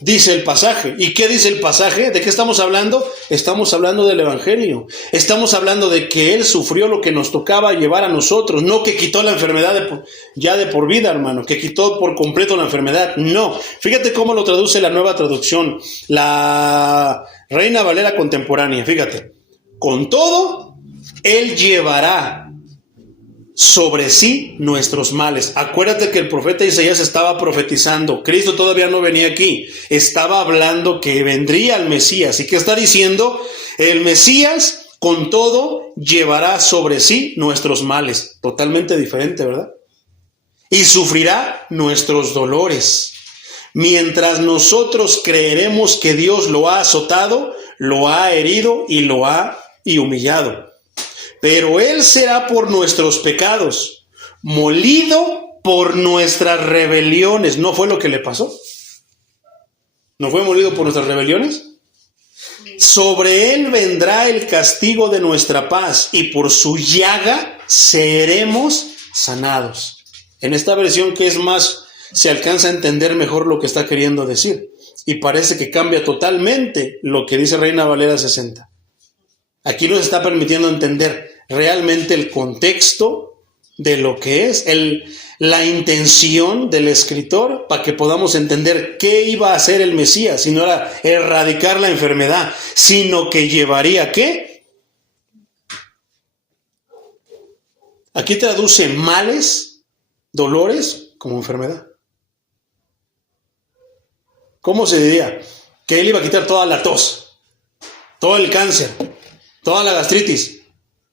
dice el pasaje. ¿Y qué dice el pasaje? ¿De qué estamos hablando? Estamos hablando del Evangelio. Estamos hablando de que Él sufrió lo que nos tocaba llevar a nosotros, no que quitó la enfermedad ya de por vida, hermano, que quitó por completo la enfermedad. No. Fíjate cómo lo traduce la Nueva Traducción, la Reina Valera contemporánea. Fíjate. Con todo, Él llevará sobre sí nuestros males. Acuérdate que el profeta Isaías estaba profetizando. Cristo todavía no venía aquí. Estaba hablando que vendría el Mesías. ¿Y qué está diciendo? El Mesías, con todo, llevará sobre sí nuestros males. Totalmente diferente, ¿verdad? Y sufrirá nuestros dolores. Mientras nosotros creeremos que Dios lo ha azotado, lo ha herido y lo ha humillado. Pero Él será por nuestros pecados, molido por nuestras rebeliones. ¿No fue lo que le pasó? ¿No fue molido por nuestras rebeliones? Sobre Él vendrá el castigo de nuestra paz, y por su llaga seremos sanados. En esta versión, que es más, se alcanza a entender mejor lo que está queriendo decir. Y parece que cambia totalmente lo que dice Reina Valera 60. Aquí nos está permitiendo entender realmente el contexto de lo que es, la intención del escritor, para que podamos entender qué iba a hacer el Mesías. Si no era erradicar la enfermedad, sino que llevaría ¿qué? Aquí traduce males, dolores, como enfermedad. ¿Cómo se diría? Que Él iba a quitar toda la tos, todo el cáncer, toda la gastritis.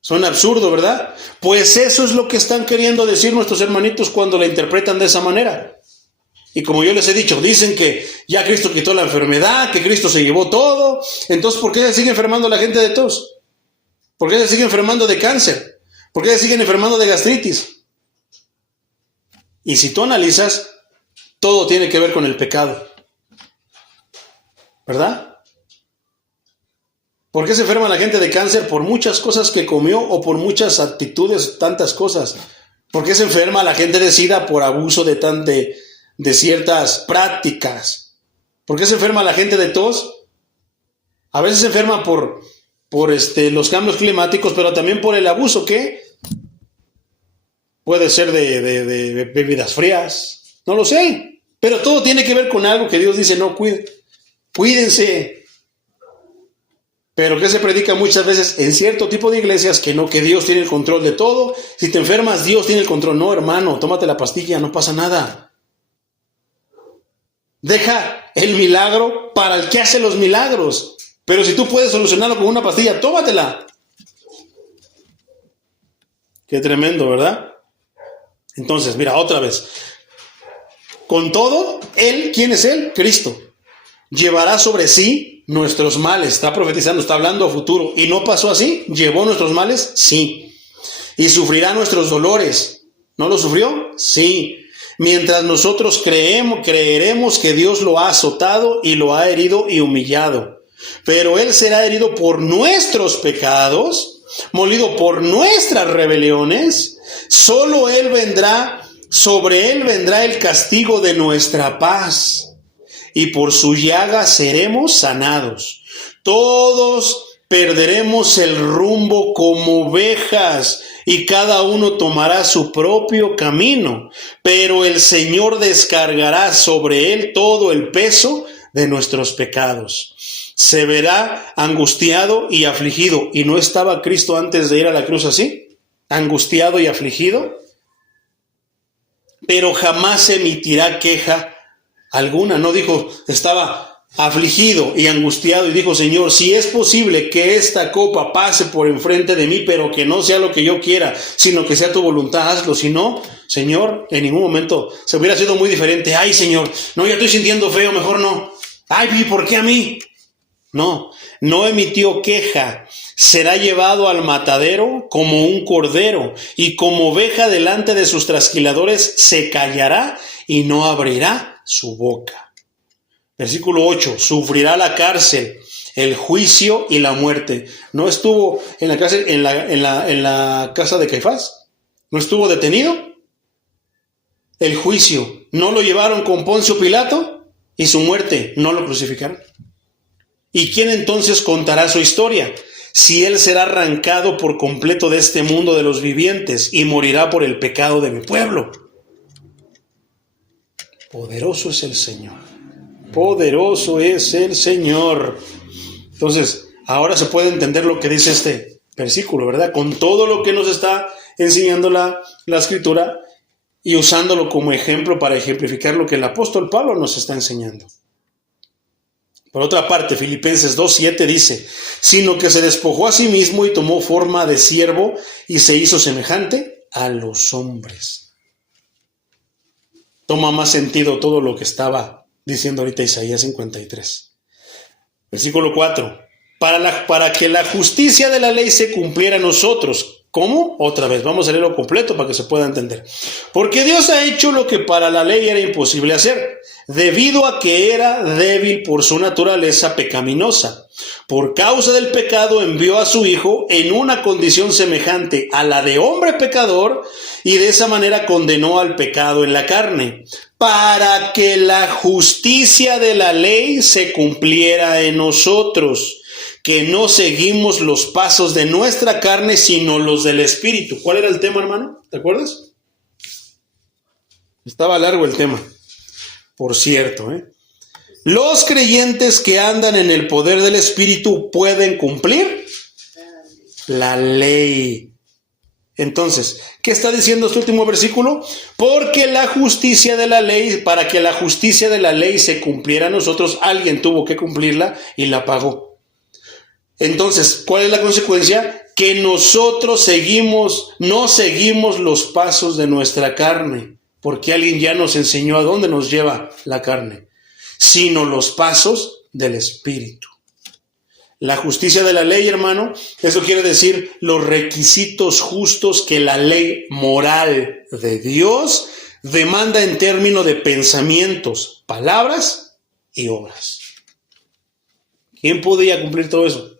Suena absurdo, ¿verdad? Pues eso es lo que están queriendo decir nuestros hermanitos cuando la interpretan de esa manera. Y como yo les he dicho, dicen que ya Cristo quitó la enfermedad, que Cristo se llevó todo. Entonces, ¿por qué se sigue enfermando la gente de tos? ¿Por qué se sigue enfermando de cáncer? ¿Por qué se siguen enfermando de gastritis? Y si tú analizas, todo tiene que ver con el pecado, ¿verdad? ¿Por qué se enferma la gente de cáncer? Por muchas cosas que comió o por muchas actitudes, tantas cosas. ¿Por qué se enferma la gente de SIDA? Por abuso de ciertas prácticas. ¿Por qué se enferma la gente de tos? A veces se enferma por los cambios climáticos, pero también por el abuso que puede ser de bebidas frías. No lo sé. Pero todo tiene que ver con algo que Dios dice, no, cuídense. Pero que se predica muchas veces en cierto tipo de iglesias que no, que Dios tiene el control de todo. Si te enfermas, Dios tiene el control. No, hermano, tómate la pastilla, no pasa nada. Deja el milagro para el que hace los milagros. Pero si tú puedes solucionarlo con una pastilla, tómatela. Qué tremendo, ¿verdad? Entonces, mira, otra vez. Con todo, Él, ¿quién es Él? Cristo. Llevará sobre sí nuestros males. Está profetizando, está hablando a futuro. ¿Y no pasó así? ¿Llevó nuestros males? Sí. ¿Y sufrirá nuestros dolores? ¿No lo sufrió? Sí. Mientras nosotros creeremos que Dios lo ha azotado y lo ha herido y humillado. Pero Él será herido por nuestros pecados, molido por nuestras rebeliones. Solo sobre Él vendrá el castigo de nuestra paz. Y por su llaga seremos sanados. Todos perderemos el rumbo como ovejas, y cada uno tomará su propio camino. Pero el Señor descargará sobre Él todo el peso de nuestros pecados. Se verá angustiado y afligido. ¿Y no estaba Cristo antes de ir a la cruz así? Angustiado y afligido. Pero jamás emitirá queja alguna. No dijo, estaba afligido y angustiado y dijo, Señor, si es posible que esta copa pase por enfrente de mí, pero que no sea lo que yo quiera, sino que sea tu voluntad, hazlo. Si no, Señor, en ningún momento se hubiera sido muy diferente. Ay, Señor, no, ya estoy sintiendo feo, mejor no. Ay, ¿por qué a mí? No emitió queja. Será llevado al matadero como un cordero, y como oveja delante de sus trasquiladores se callará y no abrirá su boca. Versículo 8, sufrirá la cárcel, el juicio y la muerte. ¿No estuvo en la cárcel, en la casa de Caifás? ¿No estuvo detenido? El juicio, ¿no lo llevaron con Poncio Pilato? Y su muerte, ¿no lo crucificaron? ¿Y quién entonces contará su historia? Si él será arrancado por completo de este mundo de los vivientes y morirá por el pecado de mi pueblo. Poderoso es el Señor. Poderoso es el Señor. Entonces, ahora se puede entender lo que dice este versículo, ¿verdad? Con todo lo que nos está enseñando la escritura y usándolo como ejemplo para ejemplificar lo que el apóstol Pablo nos está enseñando. Por otra parte, Filipenses 2:7 dice, sino que se despojó a sí mismo y tomó forma de siervo y se hizo semejante a los hombres. Toma más sentido todo lo que estaba diciendo ahorita Isaías 53. Versículo 4. Para que la justicia de la ley se cumpliera en nosotros. ¿Cómo? Otra vez, vamos a leerlo completo para que se pueda entender. Porque Dios ha hecho lo que para la ley era imposible hacer, debido a que era débil por su naturaleza pecaminosa. Por causa del pecado envió a su Hijo en una condición semejante a la de hombre pecador y de esa manera condenó al pecado en la carne, para que la justicia de la ley se cumpliera en nosotros, que no seguimos los pasos de nuestra carne, sino los del Espíritu. ¿Cuál era el tema, hermano? ¿Te acuerdas? Estaba largo el tema, por cierto, Los creyentes que andan en el poder del Espíritu pueden cumplir la ley. Entonces, ¿qué está diciendo este último versículo? Porque la justicia de la ley, para que la justicia de la ley se cumpliera a nosotros, alguien tuvo que cumplirla y la pagó. Entonces, ¿cuál es la consecuencia? Que nosotros no seguimos los pasos de nuestra carne, porque alguien ya nos enseñó a dónde nos lleva la carne, sino los pasos del Espíritu. La justicia de la ley, hermano, eso quiere decir los requisitos justos que la ley moral de Dios demanda en términos de pensamientos, palabras y obras. ¿Quién podía cumplir todo eso?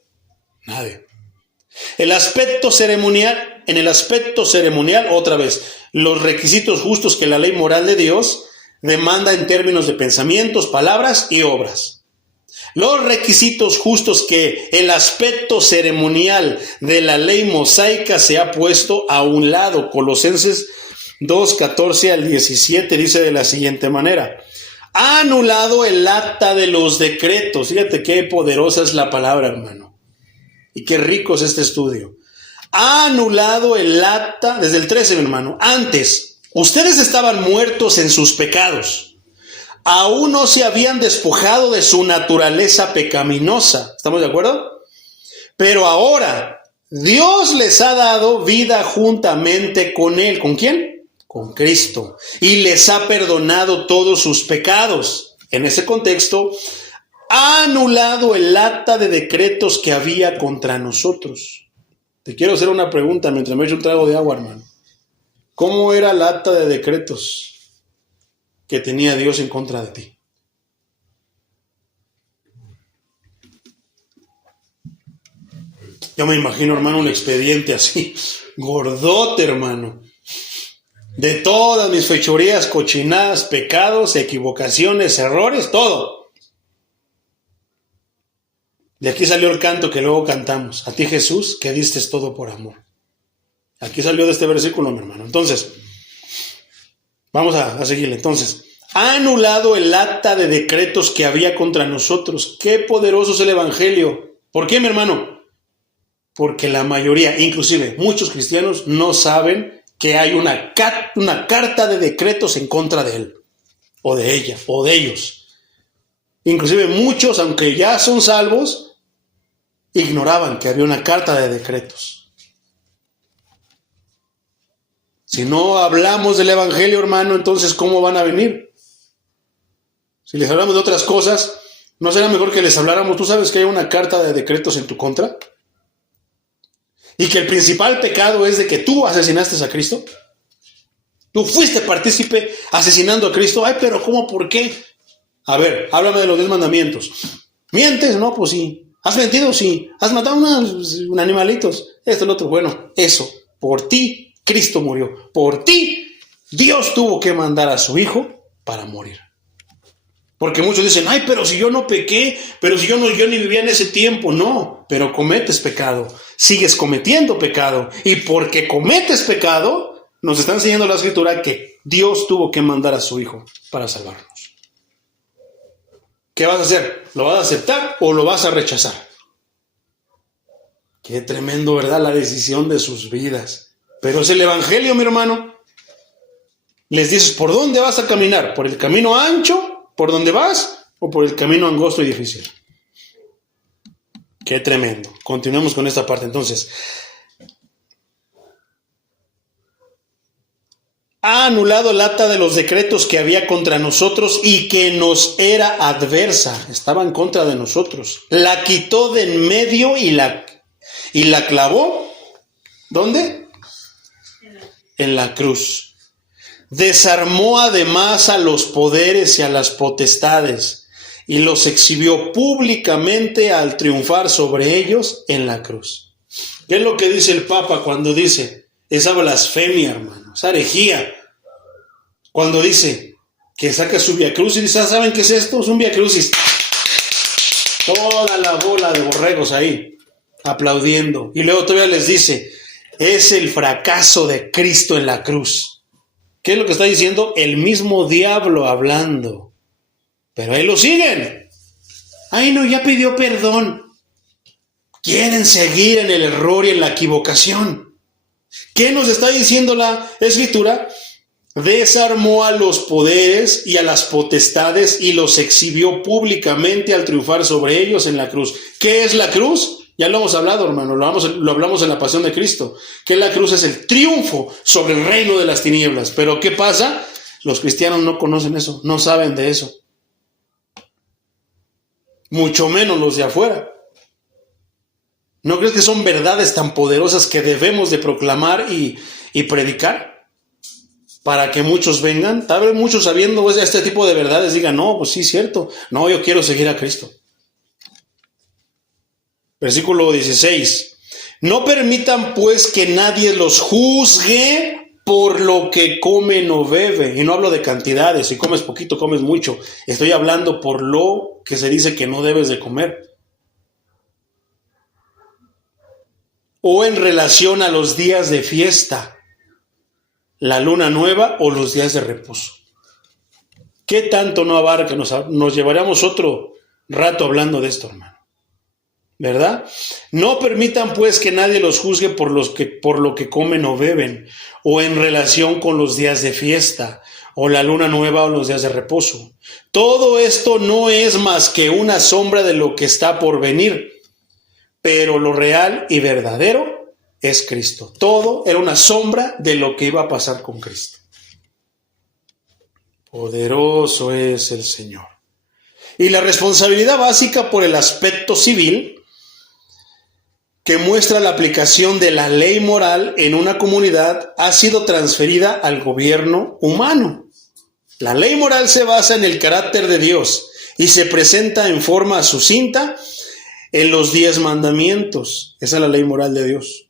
Nadie. En el aspecto ceremonial, otra vez, los requisitos justos que la ley moral de Dios demanda en términos de pensamientos, palabras y obras. Los requisitos justos que el aspecto ceremonial de la ley mosaica se ha puesto a un lado. Colosenses 2:14 al 17 dice de la siguiente manera: ha anulado el acta de los decretos. Fíjate qué poderosa es la palabra, hermano. Y qué rico es este estudio. Ha anulado el acta, desde el 13, mi hermano. Antes, ustedes estaban muertos en sus pecados. Aún no se habían despojado de su naturaleza pecaminosa. ¿Estamos de acuerdo? Pero ahora, Dios les ha dado vida juntamente con Él. ¿Con quién? Con Cristo. Y les ha perdonado todos sus pecados. En ese contexto, ha anulado el acta de decretos que había contra nosotros. Te quiero hacer una pregunta mientras me echo un trago de agua, hermano. ¿Cómo era el acta de decretos que tenía Dios en contra de ti? Yo me imagino, hermano, un expediente así, gordote, hermano. De todas mis fechorías, cochinadas, pecados, equivocaciones, errores, todo. De aquí salió el canto que luego cantamos. A ti, Jesús, que diste todo por amor. Aquí salió de este versículo, mi hermano. Entonces, vamos a seguirle. Entonces, ha anulado el acta de decretos que había contra nosotros. Qué poderoso es el Evangelio. ¿Por qué, mi hermano? Porque la mayoría, inclusive muchos cristianos, no saben que hay una carta de decretos en contra de él, o de ella, o de ellos. Inclusive muchos, aunque ya son salvos, ignoraban que había una carta de decretos. Si no hablamos del Evangelio, hermano, entonces ¿cómo van a venir? Si les hablamos de otras cosas, ¿no será mejor que les habláramos? ¿Tú sabes que hay una carta de decretos en tu contra? Y que el principal pecado es de que tú asesinaste a Cristo. Tú fuiste partícipe asesinando a Cristo. Ay, pero ¿cómo? ¿Por qué? A ver, háblame de los 10 mandamientos. ¿Mientes? No, pues sí. ¿Has mentido? Sí. ¿Has matado unos animalitos? Esto, lo otro. Bueno, eso. Por ti, Cristo murió. Por ti, Dios tuvo que mandar a su Hijo para morir. Porque muchos dicen, ay, pero si yo no pequé, pero si yo ni vivía en ese tiempo. No, pero cometes pecado. Sigues cometiendo pecado. Y porque cometes pecado, nos está enseñando la Escritura que Dios tuvo que mandar a su Hijo para salvarnos. ¿Qué vas a hacer? ¿Lo vas a aceptar o lo vas a rechazar? Qué tremendo, ¿verdad? La decisión de sus vidas. Pero es el evangelio, mi hermano. Les dices, ¿por dónde vas a caminar? ¿Por el camino ancho? ¿Por dónde vas? ¿O por el camino angosto y difícil? Qué tremendo. Continuemos con esta parte. Entonces, ha anulado el acta de los decretos que había contra nosotros y que nos era adversa. Estaba en contra de nosotros. La quitó de en medio y la clavó. ¿Dónde? En la cruz. Desarmó además a los poderes y a las potestades y los exhibió públicamente al triunfar sobre ellos en la cruz. ¿Qué es lo que dice el Papa cuando dice esa blasfemia, hermano, esa herejía? Cuando dice que saca su Vía Crucis y dice, ¿saben qué es esto? Es un Vía Crucis. Toda la bola de borregos ahí, aplaudiendo. Y luego todavía les dice, es el fracaso de Cristo en la cruz. ¿Qué es lo que está diciendo? El mismo diablo hablando. Pero ahí lo siguen. Ay, no, ya pidió perdón. Quieren seguir en el error y en la equivocación. ¿Qué nos está diciendo la Escritura? Desarmó a los poderes y a las potestades y los exhibió públicamente al triunfar sobre ellos en la cruz. ¿Qué es la cruz? Ya lo hemos hablado, hermano, lo hablamos en la pasión de Cristo, que la cruz es el triunfo sobre el reino de las tinieblas. Pero ¿qué pasa? Los cristianos no conocen eso, no saben de eso. Mucho menos los de afuera. ¿No crees que son verdades tan poderosas que debemos de proclamar y predicar? Para que muchos vengan, tal vez muchos sabiendo este tipo de verdades digan, no, pues sí, cierto, no, yo quiero seguir a Cristo. Versículo 16. No permitan pues que nadie los juzgue por lo que comen o bebe. Y no hablo de cantidades, si comes poquito, comes mucho. Estoy hablando por lo que se dice que no debes de comer. O en relación a los días de fiesta, la luna nueva o los días de reposo. ¿Qué tanto no abarca? Nos llevaríamos otro rato hablando de esto, hermano. ¿Verdad? No permitan pues que nadie los juzgue por lo que comen o beben, o en relación con los días de fiesta, o la luna nueva o los días de reposo. Todo esto no es más que una sombra de lo que está por venir, pero lo real y verdadero es Cristo. Todo era una sombra de lo que iba a pasar con Cristo. Poderoso es el Señor. Y la responsabilidad básica por el aspecto civil que muestra la aplicación de la ley moral en una comunidad ha sido transferida al gobierno humano. La ley moral se basa en el carácter de Dios y se presenta en forma sucinta en los 10 mandamientos. Esa es la ley moral de Dios.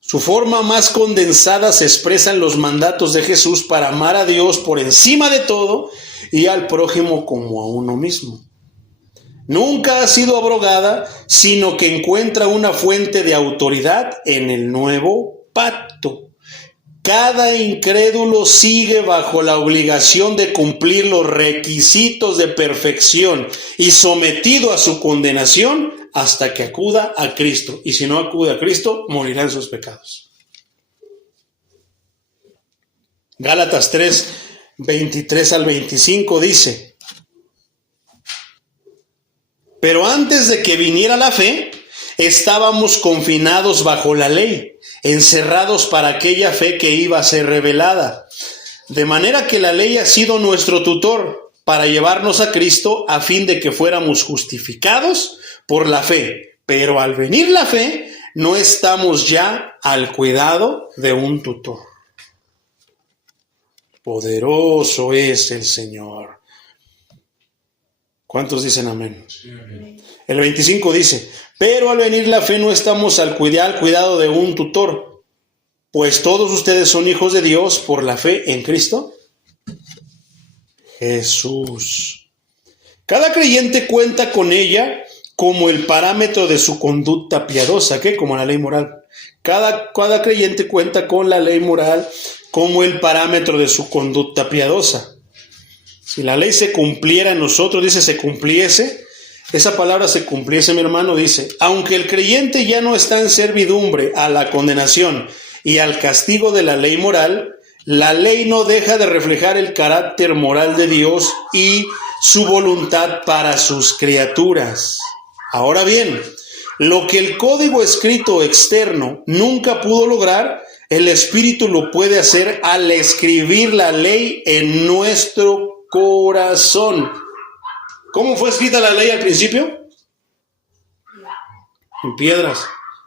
Su forma más condensada se expresa en los mandatos de Jesús para amar a Dios por encima de todo y al prójimo como a uno mismo. Nunca ha sido abrogada, sino que encuentra una fuente de autoridad en el nuevo pacto. Cada incrédulo sigue bajo la obligación de cumplir los requisitos de perfección y sometido a su condenación hasta que acuda a Cristo. Y si no acude a Cristo, morirá en sus pecados. Gálatas 3, 23 al 25 dice: pero antes de que viniera la fe, estábamos confinados bajo la ley, encerrados para aquella fe que iba a ser revelada. De manera que la ley ha sido nuestro tutor para llevarnos a Cristo a fin de que fuéramos justificados por la fe. Pero al venir la fe, no estamos ya al cuidado de un tutor. Poderoso es el Señor. ¿Cuántos dicen amén? Sí, amén. El 25 dice, pero al venir la fe no estamos al cuidado de un tutor, pues todos ustedes son hijos de Dios por la fe en Cristo Jesús. Cada creyente cuenta con ella como el parámetro de su conducta piadosa, ¿qué? Como la ley moral. Cada creyente cuenta con la ley moral como el parámetro de su conducta piadosa. Si la ley se cumpliera en nosotros, dice, se cumpliese, esa palabra se cumpliese, mi hermano, dice, aunque el creyente ya no está en servidumbre a la condenación y al castigo de la ley moral, la ley no deja de reflejar el carácter moral de Dios y su voluntad para sus criaturas. Ahora bien, lo que el código escrito externo nunca pudo lograr, el Espíritu lo puede hacer al escribir la ley en nuestro corazón. ¿Cómo fue escrita la ley al principio? En piedras.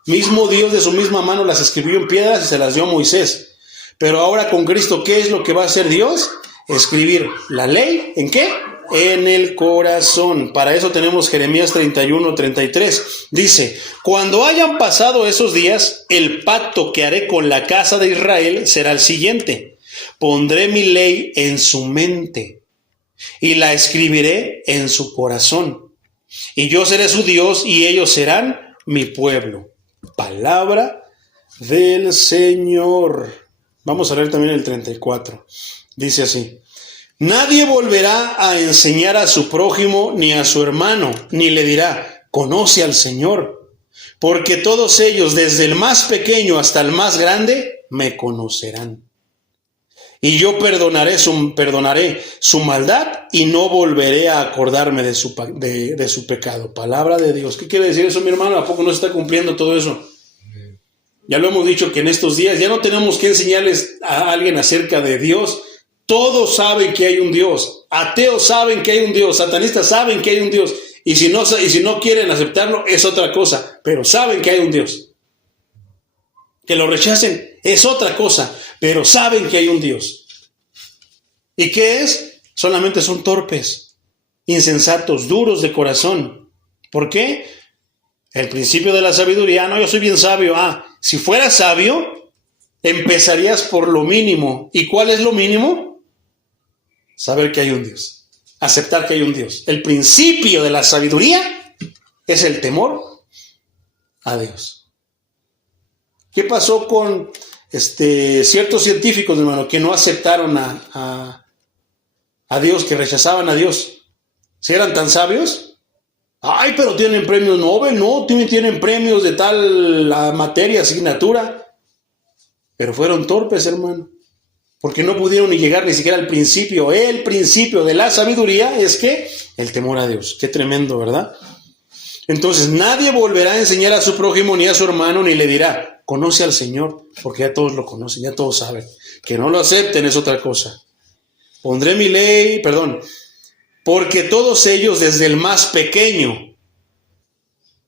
Mismo Dios de su misma mano las escribió en piedras y se las dio a Moisés. Pero ahora con Cristo, ¿qué es lo que va a hacer Dios? Escribir la ley, ¿en qué? En el corazón. Para eso tenemos Jeremías 31:33. Dice, cuando hayan pasado esos días, el pacto que haré con la casa de Israel será el siguiente. Pondré mi ley en su mente y la escribiré en su corazón. Y yo seré su Dios y ellos serán mi pueblo. Palabra del Señor. Vamos a leer también el 34. Dice así. Nadie volverá a enseñar a su prójimo ni a su hermano, ni le dirá, conoce al Señor, porque todos ellos, desde el más pequeño hasta el más grande, me conocerán. Y yo perdonaré su maldad y no volveré a acordarme de su pecado. Palabra de Dios. ¿Qué quiere decir eso, mi hermano? ¿A poco no se está cumpliendo todo eso? Ya lo hemos dicho que en estos días ya no tenemos que enseñarles a alguien acerca de Dios. Todos saben que hay un Dios. Ateos saben que hay un Dios. Satanistas saben que hay un Dios. Y si no quieren aceptarlo, es otra cosa. Pero saben que hay un Dios. Que lo rechacen es otra cosa. Pero saben que hay un Dios. ¿Y qué es? Solamente son torpes, insensatos, duros de corazón. ¿Por qué? El principio de la sabiduría. No, yo soy bien sabio. Si fueras sabio, empezarías por lo mínimo. ¿Y cuál es lo mínimo? Saber que hay un Dios. Aceptar que hay un Dios. El principio de la sabiduría es el temor a Dios. ¿Qué pasó con ciertos científicos, hermano, que no aceptaron a Dios, que rechazaban a Dios? ¿Si eran tan sabios? Ay, pero tienen premios Nobel, no, tienen premios de tal materia, asignatura. Pero fueron torpes, hermano, porque no pudieron ni llegar ni siquiera al principio. El principio de la sabiduría es que el temor a Dios. Qué tremendo, ¿verdad? Entonces, nadie volverá a enseñar a su prójimo ni a su hermano, ni le dirá, conoce al Señor, porque ya todos lo conocen, ya todos saben. Que no lo acepten es otra cosa. Pondré mi ley, porque todos ellos, desde el más pequeño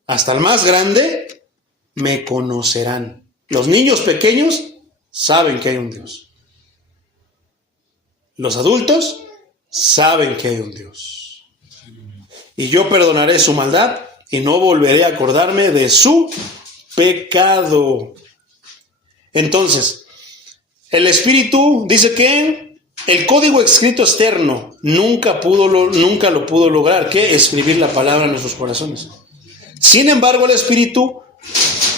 hasta el más grande, me conocerán. Los niños pequeños saben que hay un Dios. Los adultos saben que hay un Dios. Y yo perdonaré su maldad y no volveré a acordarme de su pecado. Entonces, el Espíritu dice que el código escrito externo nunca lo pudo lograr, que escribir la palabra en nuestros corazones. Sin embargo, el Espíritu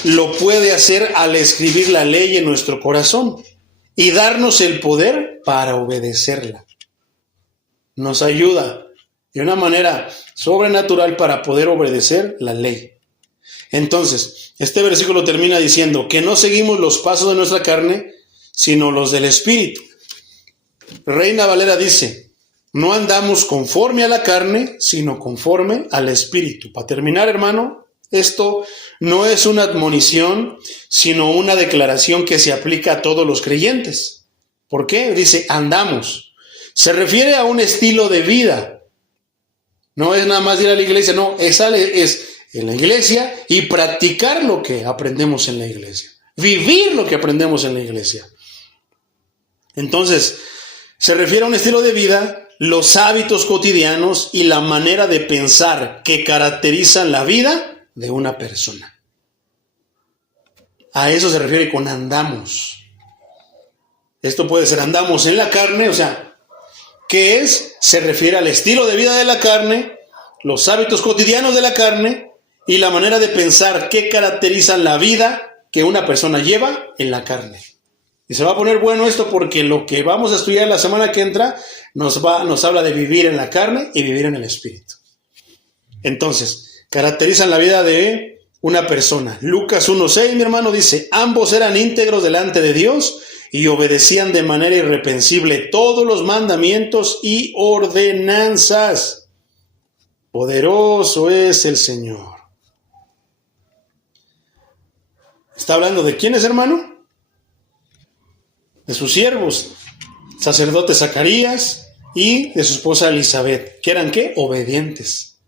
lo puede hacer al escribir la ley en nuestro corazón y darnos el poder para obedecerla. Nos ayuda de una manera sobrenatural para poder obedecer la ley. Entonces, este versículo termina diciendo que no seguimos los pasos de nuestra carne, sino los del Espíritu. Reina Valera dice, no andamos conforme a la carne, sino conforme al Espíritu. Para terminar, hermano, esto no es una admonición, sino una declaración que se aplica a todos los creyentes. ¿Por qué? Dice, andamos. Se refiere a un estilo de vida. No es nada más ir a la iglesia, no, es en la iglesia y practicar lo que aprendemos en la iglesia. Vivir lo que aprendemos en la iglesia. Entonces, se refiere a un estilo de vida, los hábitos cotidianos y la manera de pensar que caracterizan la vida de una persona. A eso se refiere con andamos. Esto puede ser andamos en la carne, o sea, ¿qué es? Se refiere al estilo de vida de la carne, los hábitos cotidianos de la carne y la manera de pensar que caracterizan la vida que una persona lleva en la carne. Y se va a poner bueno esto porque lo que vamos a estudiar la semana que entra nos habla de vivir en la carne y vivir en el Espíritu. Entonces, caracterizan la vida de una persona. Lucas 1:6, mi hermano, dice, ambos eran íntegros delante de Dios y obedecían de manera irreprensible todos los mandamientos y ordenanzas. Poderoso es el Señor. ¿Está hablando de quiénes, hermano? De sus siervos, sacerdote Zacarías y de su esposa Elizabeth, que eran ¿qué? Obedientes,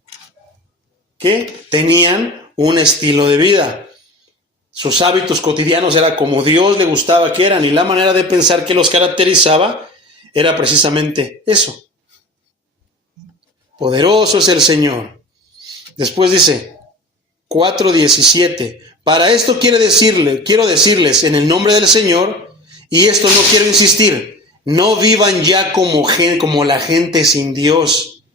que tenían un estilo de vida. Sus hábitos cotidianos era como Dios le gustaba que eran, y la manera de pensar que los caracterizaba era precisamente eso. Poderoso es el Señor. Después dice 4:17, para esto quiero decirles en el nombre del Señor, y esto no quiero insistir, no vivan ya como la gente sin Dios,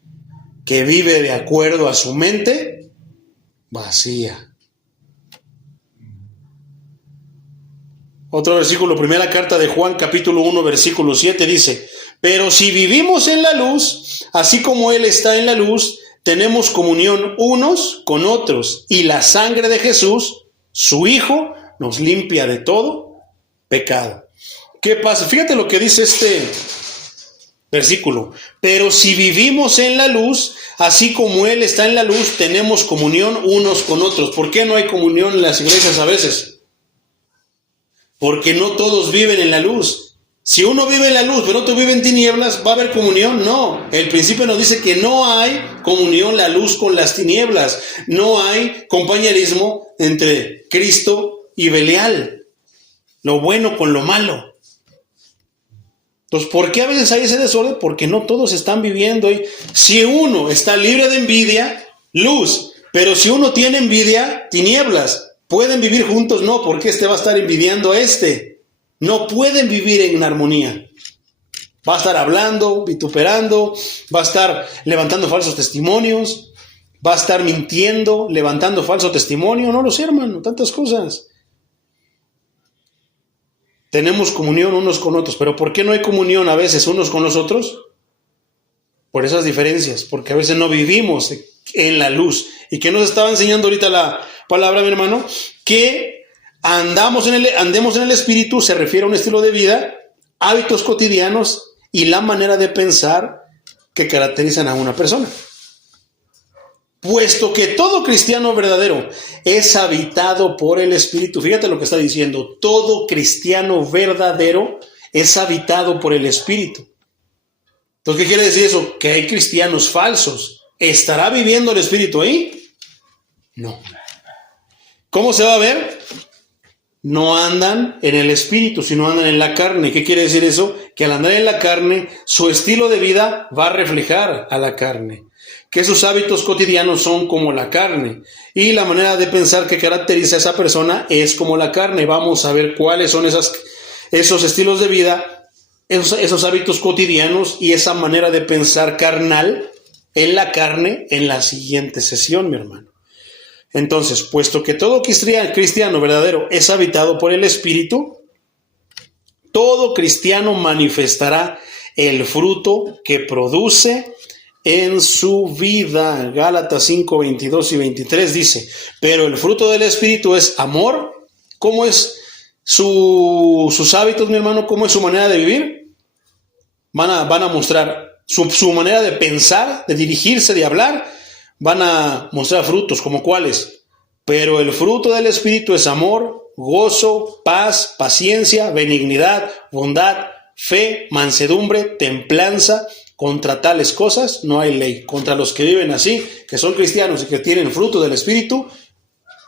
que vive de acuerdo a su mente vacía. Otro versículo, primera carta de Juan, capítulo 1, versículo 7, dice, pero si vivimos en la luz, así como Él está en la luz, tenemos comunión unos con otros, y la sangre de Jesús, su Hijo, nos limpia de todo pecado. ¿Qué pasa? Fíjate lo que dice este versículo. Pero si vivimos en la luz, así como Él está en la luz, tenemos comunión unos con otros. ¿Por qué no hay comunión en las iglesias a veces? Porque no todos viven en la luz. Si uno vive en la luz, pero otro vive en tinieblas, ¿va a haber comunión? No. El principio nos dice que no hay comunión la luz con las tinieblas. No hay compañerismo entre Cristo y Belial. Lo bueno con lo malo. Entonces, ¿por qué a veces hay ese desorden? Porque no todos están viviendo. Y si uno está libre de envidia, luz. Pero si uno tiene envidia, tinieblas. ¿Pueden vivir juntos? No, porque este va a estar envidiando a este. No pueden vivir en armonía. Va a estar hablando, vituperando, va a estar levantando falsos testimonios, va a estar mintiendo, levantando falso testimonio. No lo sé, hermano, tantas cosas. Tenemos comunión unos con otros, pero ¿por qué no hay comunión a veces unos con los otros? Por esas diferencias, porque a veces no vivimos en la luz. ¿Y qué nos estaba enseñando ahorita la palabra, mi hermano? Que andemos en el Espíritu, se refiere a un estilo de vida, hábitos cotidianos y la manera de pensar que caracterizan a una persona. Puesto que todo cristiano verdadero es habitado por el Espíritu. Fíjate lo que está diciendo. Todo cristiano verdadero es habitado por el Espíritu. Entonces, ¿qué quiere decir eso? Que hay cristianos falsos. ¿Estará viviendo el Espíritu ahí? No. ¿Cómo se va a ver? No andan en el Espíritu, sino andan en la carne. ¿Qué quiere decir eso? Que al andar en la carne, su estilo de vida va a reflejar a la carne. Que sus hábitos cotidianos son como la carne. Y la manera de pensar que caracteriza a esa persona es como la carne. Vamos a ver cuáles son esos estilos de vida, esos hábitos cotidianos y esa manera de pensar carnal en la carne en la siguiente sesión, mi hermano. Entonces, puesto que todo cristiano verdadero es habitado por el Espíritu, todo cristiano manifestará el fruto que produce en su vida. Gálatas 5, 22 y 23 dice, pero el fruto del Espíritu es amor. ¿Cómo es sus hábitos, mi hermano? ¿Cómo es su manera de vivir? Van a mostrar su manera de pensar, de dirigirse, de hablar. Van a mostrar frutos, ¿como cuáles? Pero el fruto del Espíritu es amor, gozo, paz, paciencia, benignidad, bondad, fe, mansedumbre, templanza. Contra tales cosas no hay ley. Contra los que viven así, que son cristianos y que tienen fruto del Espíritu,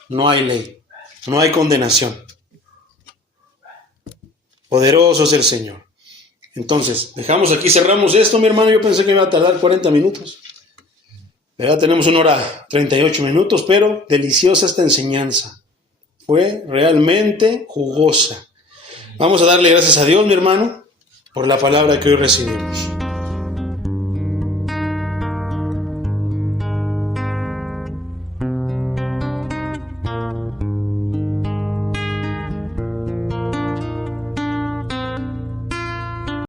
no hay ley. No hay condenación. Poderoso es el Señor. Entonces, dejamos aquí, cerramos esto, mi hermano. Yo pensé que iba a tardar 40 minutos. ¿Verdad? Tenemos 1 hora 38 minutos, pero deliciosa esta enseñanza. Fue realmente jugosa. Vamos a darle gracias a Dios, mi hermano, por la palabra que hoy recibimos.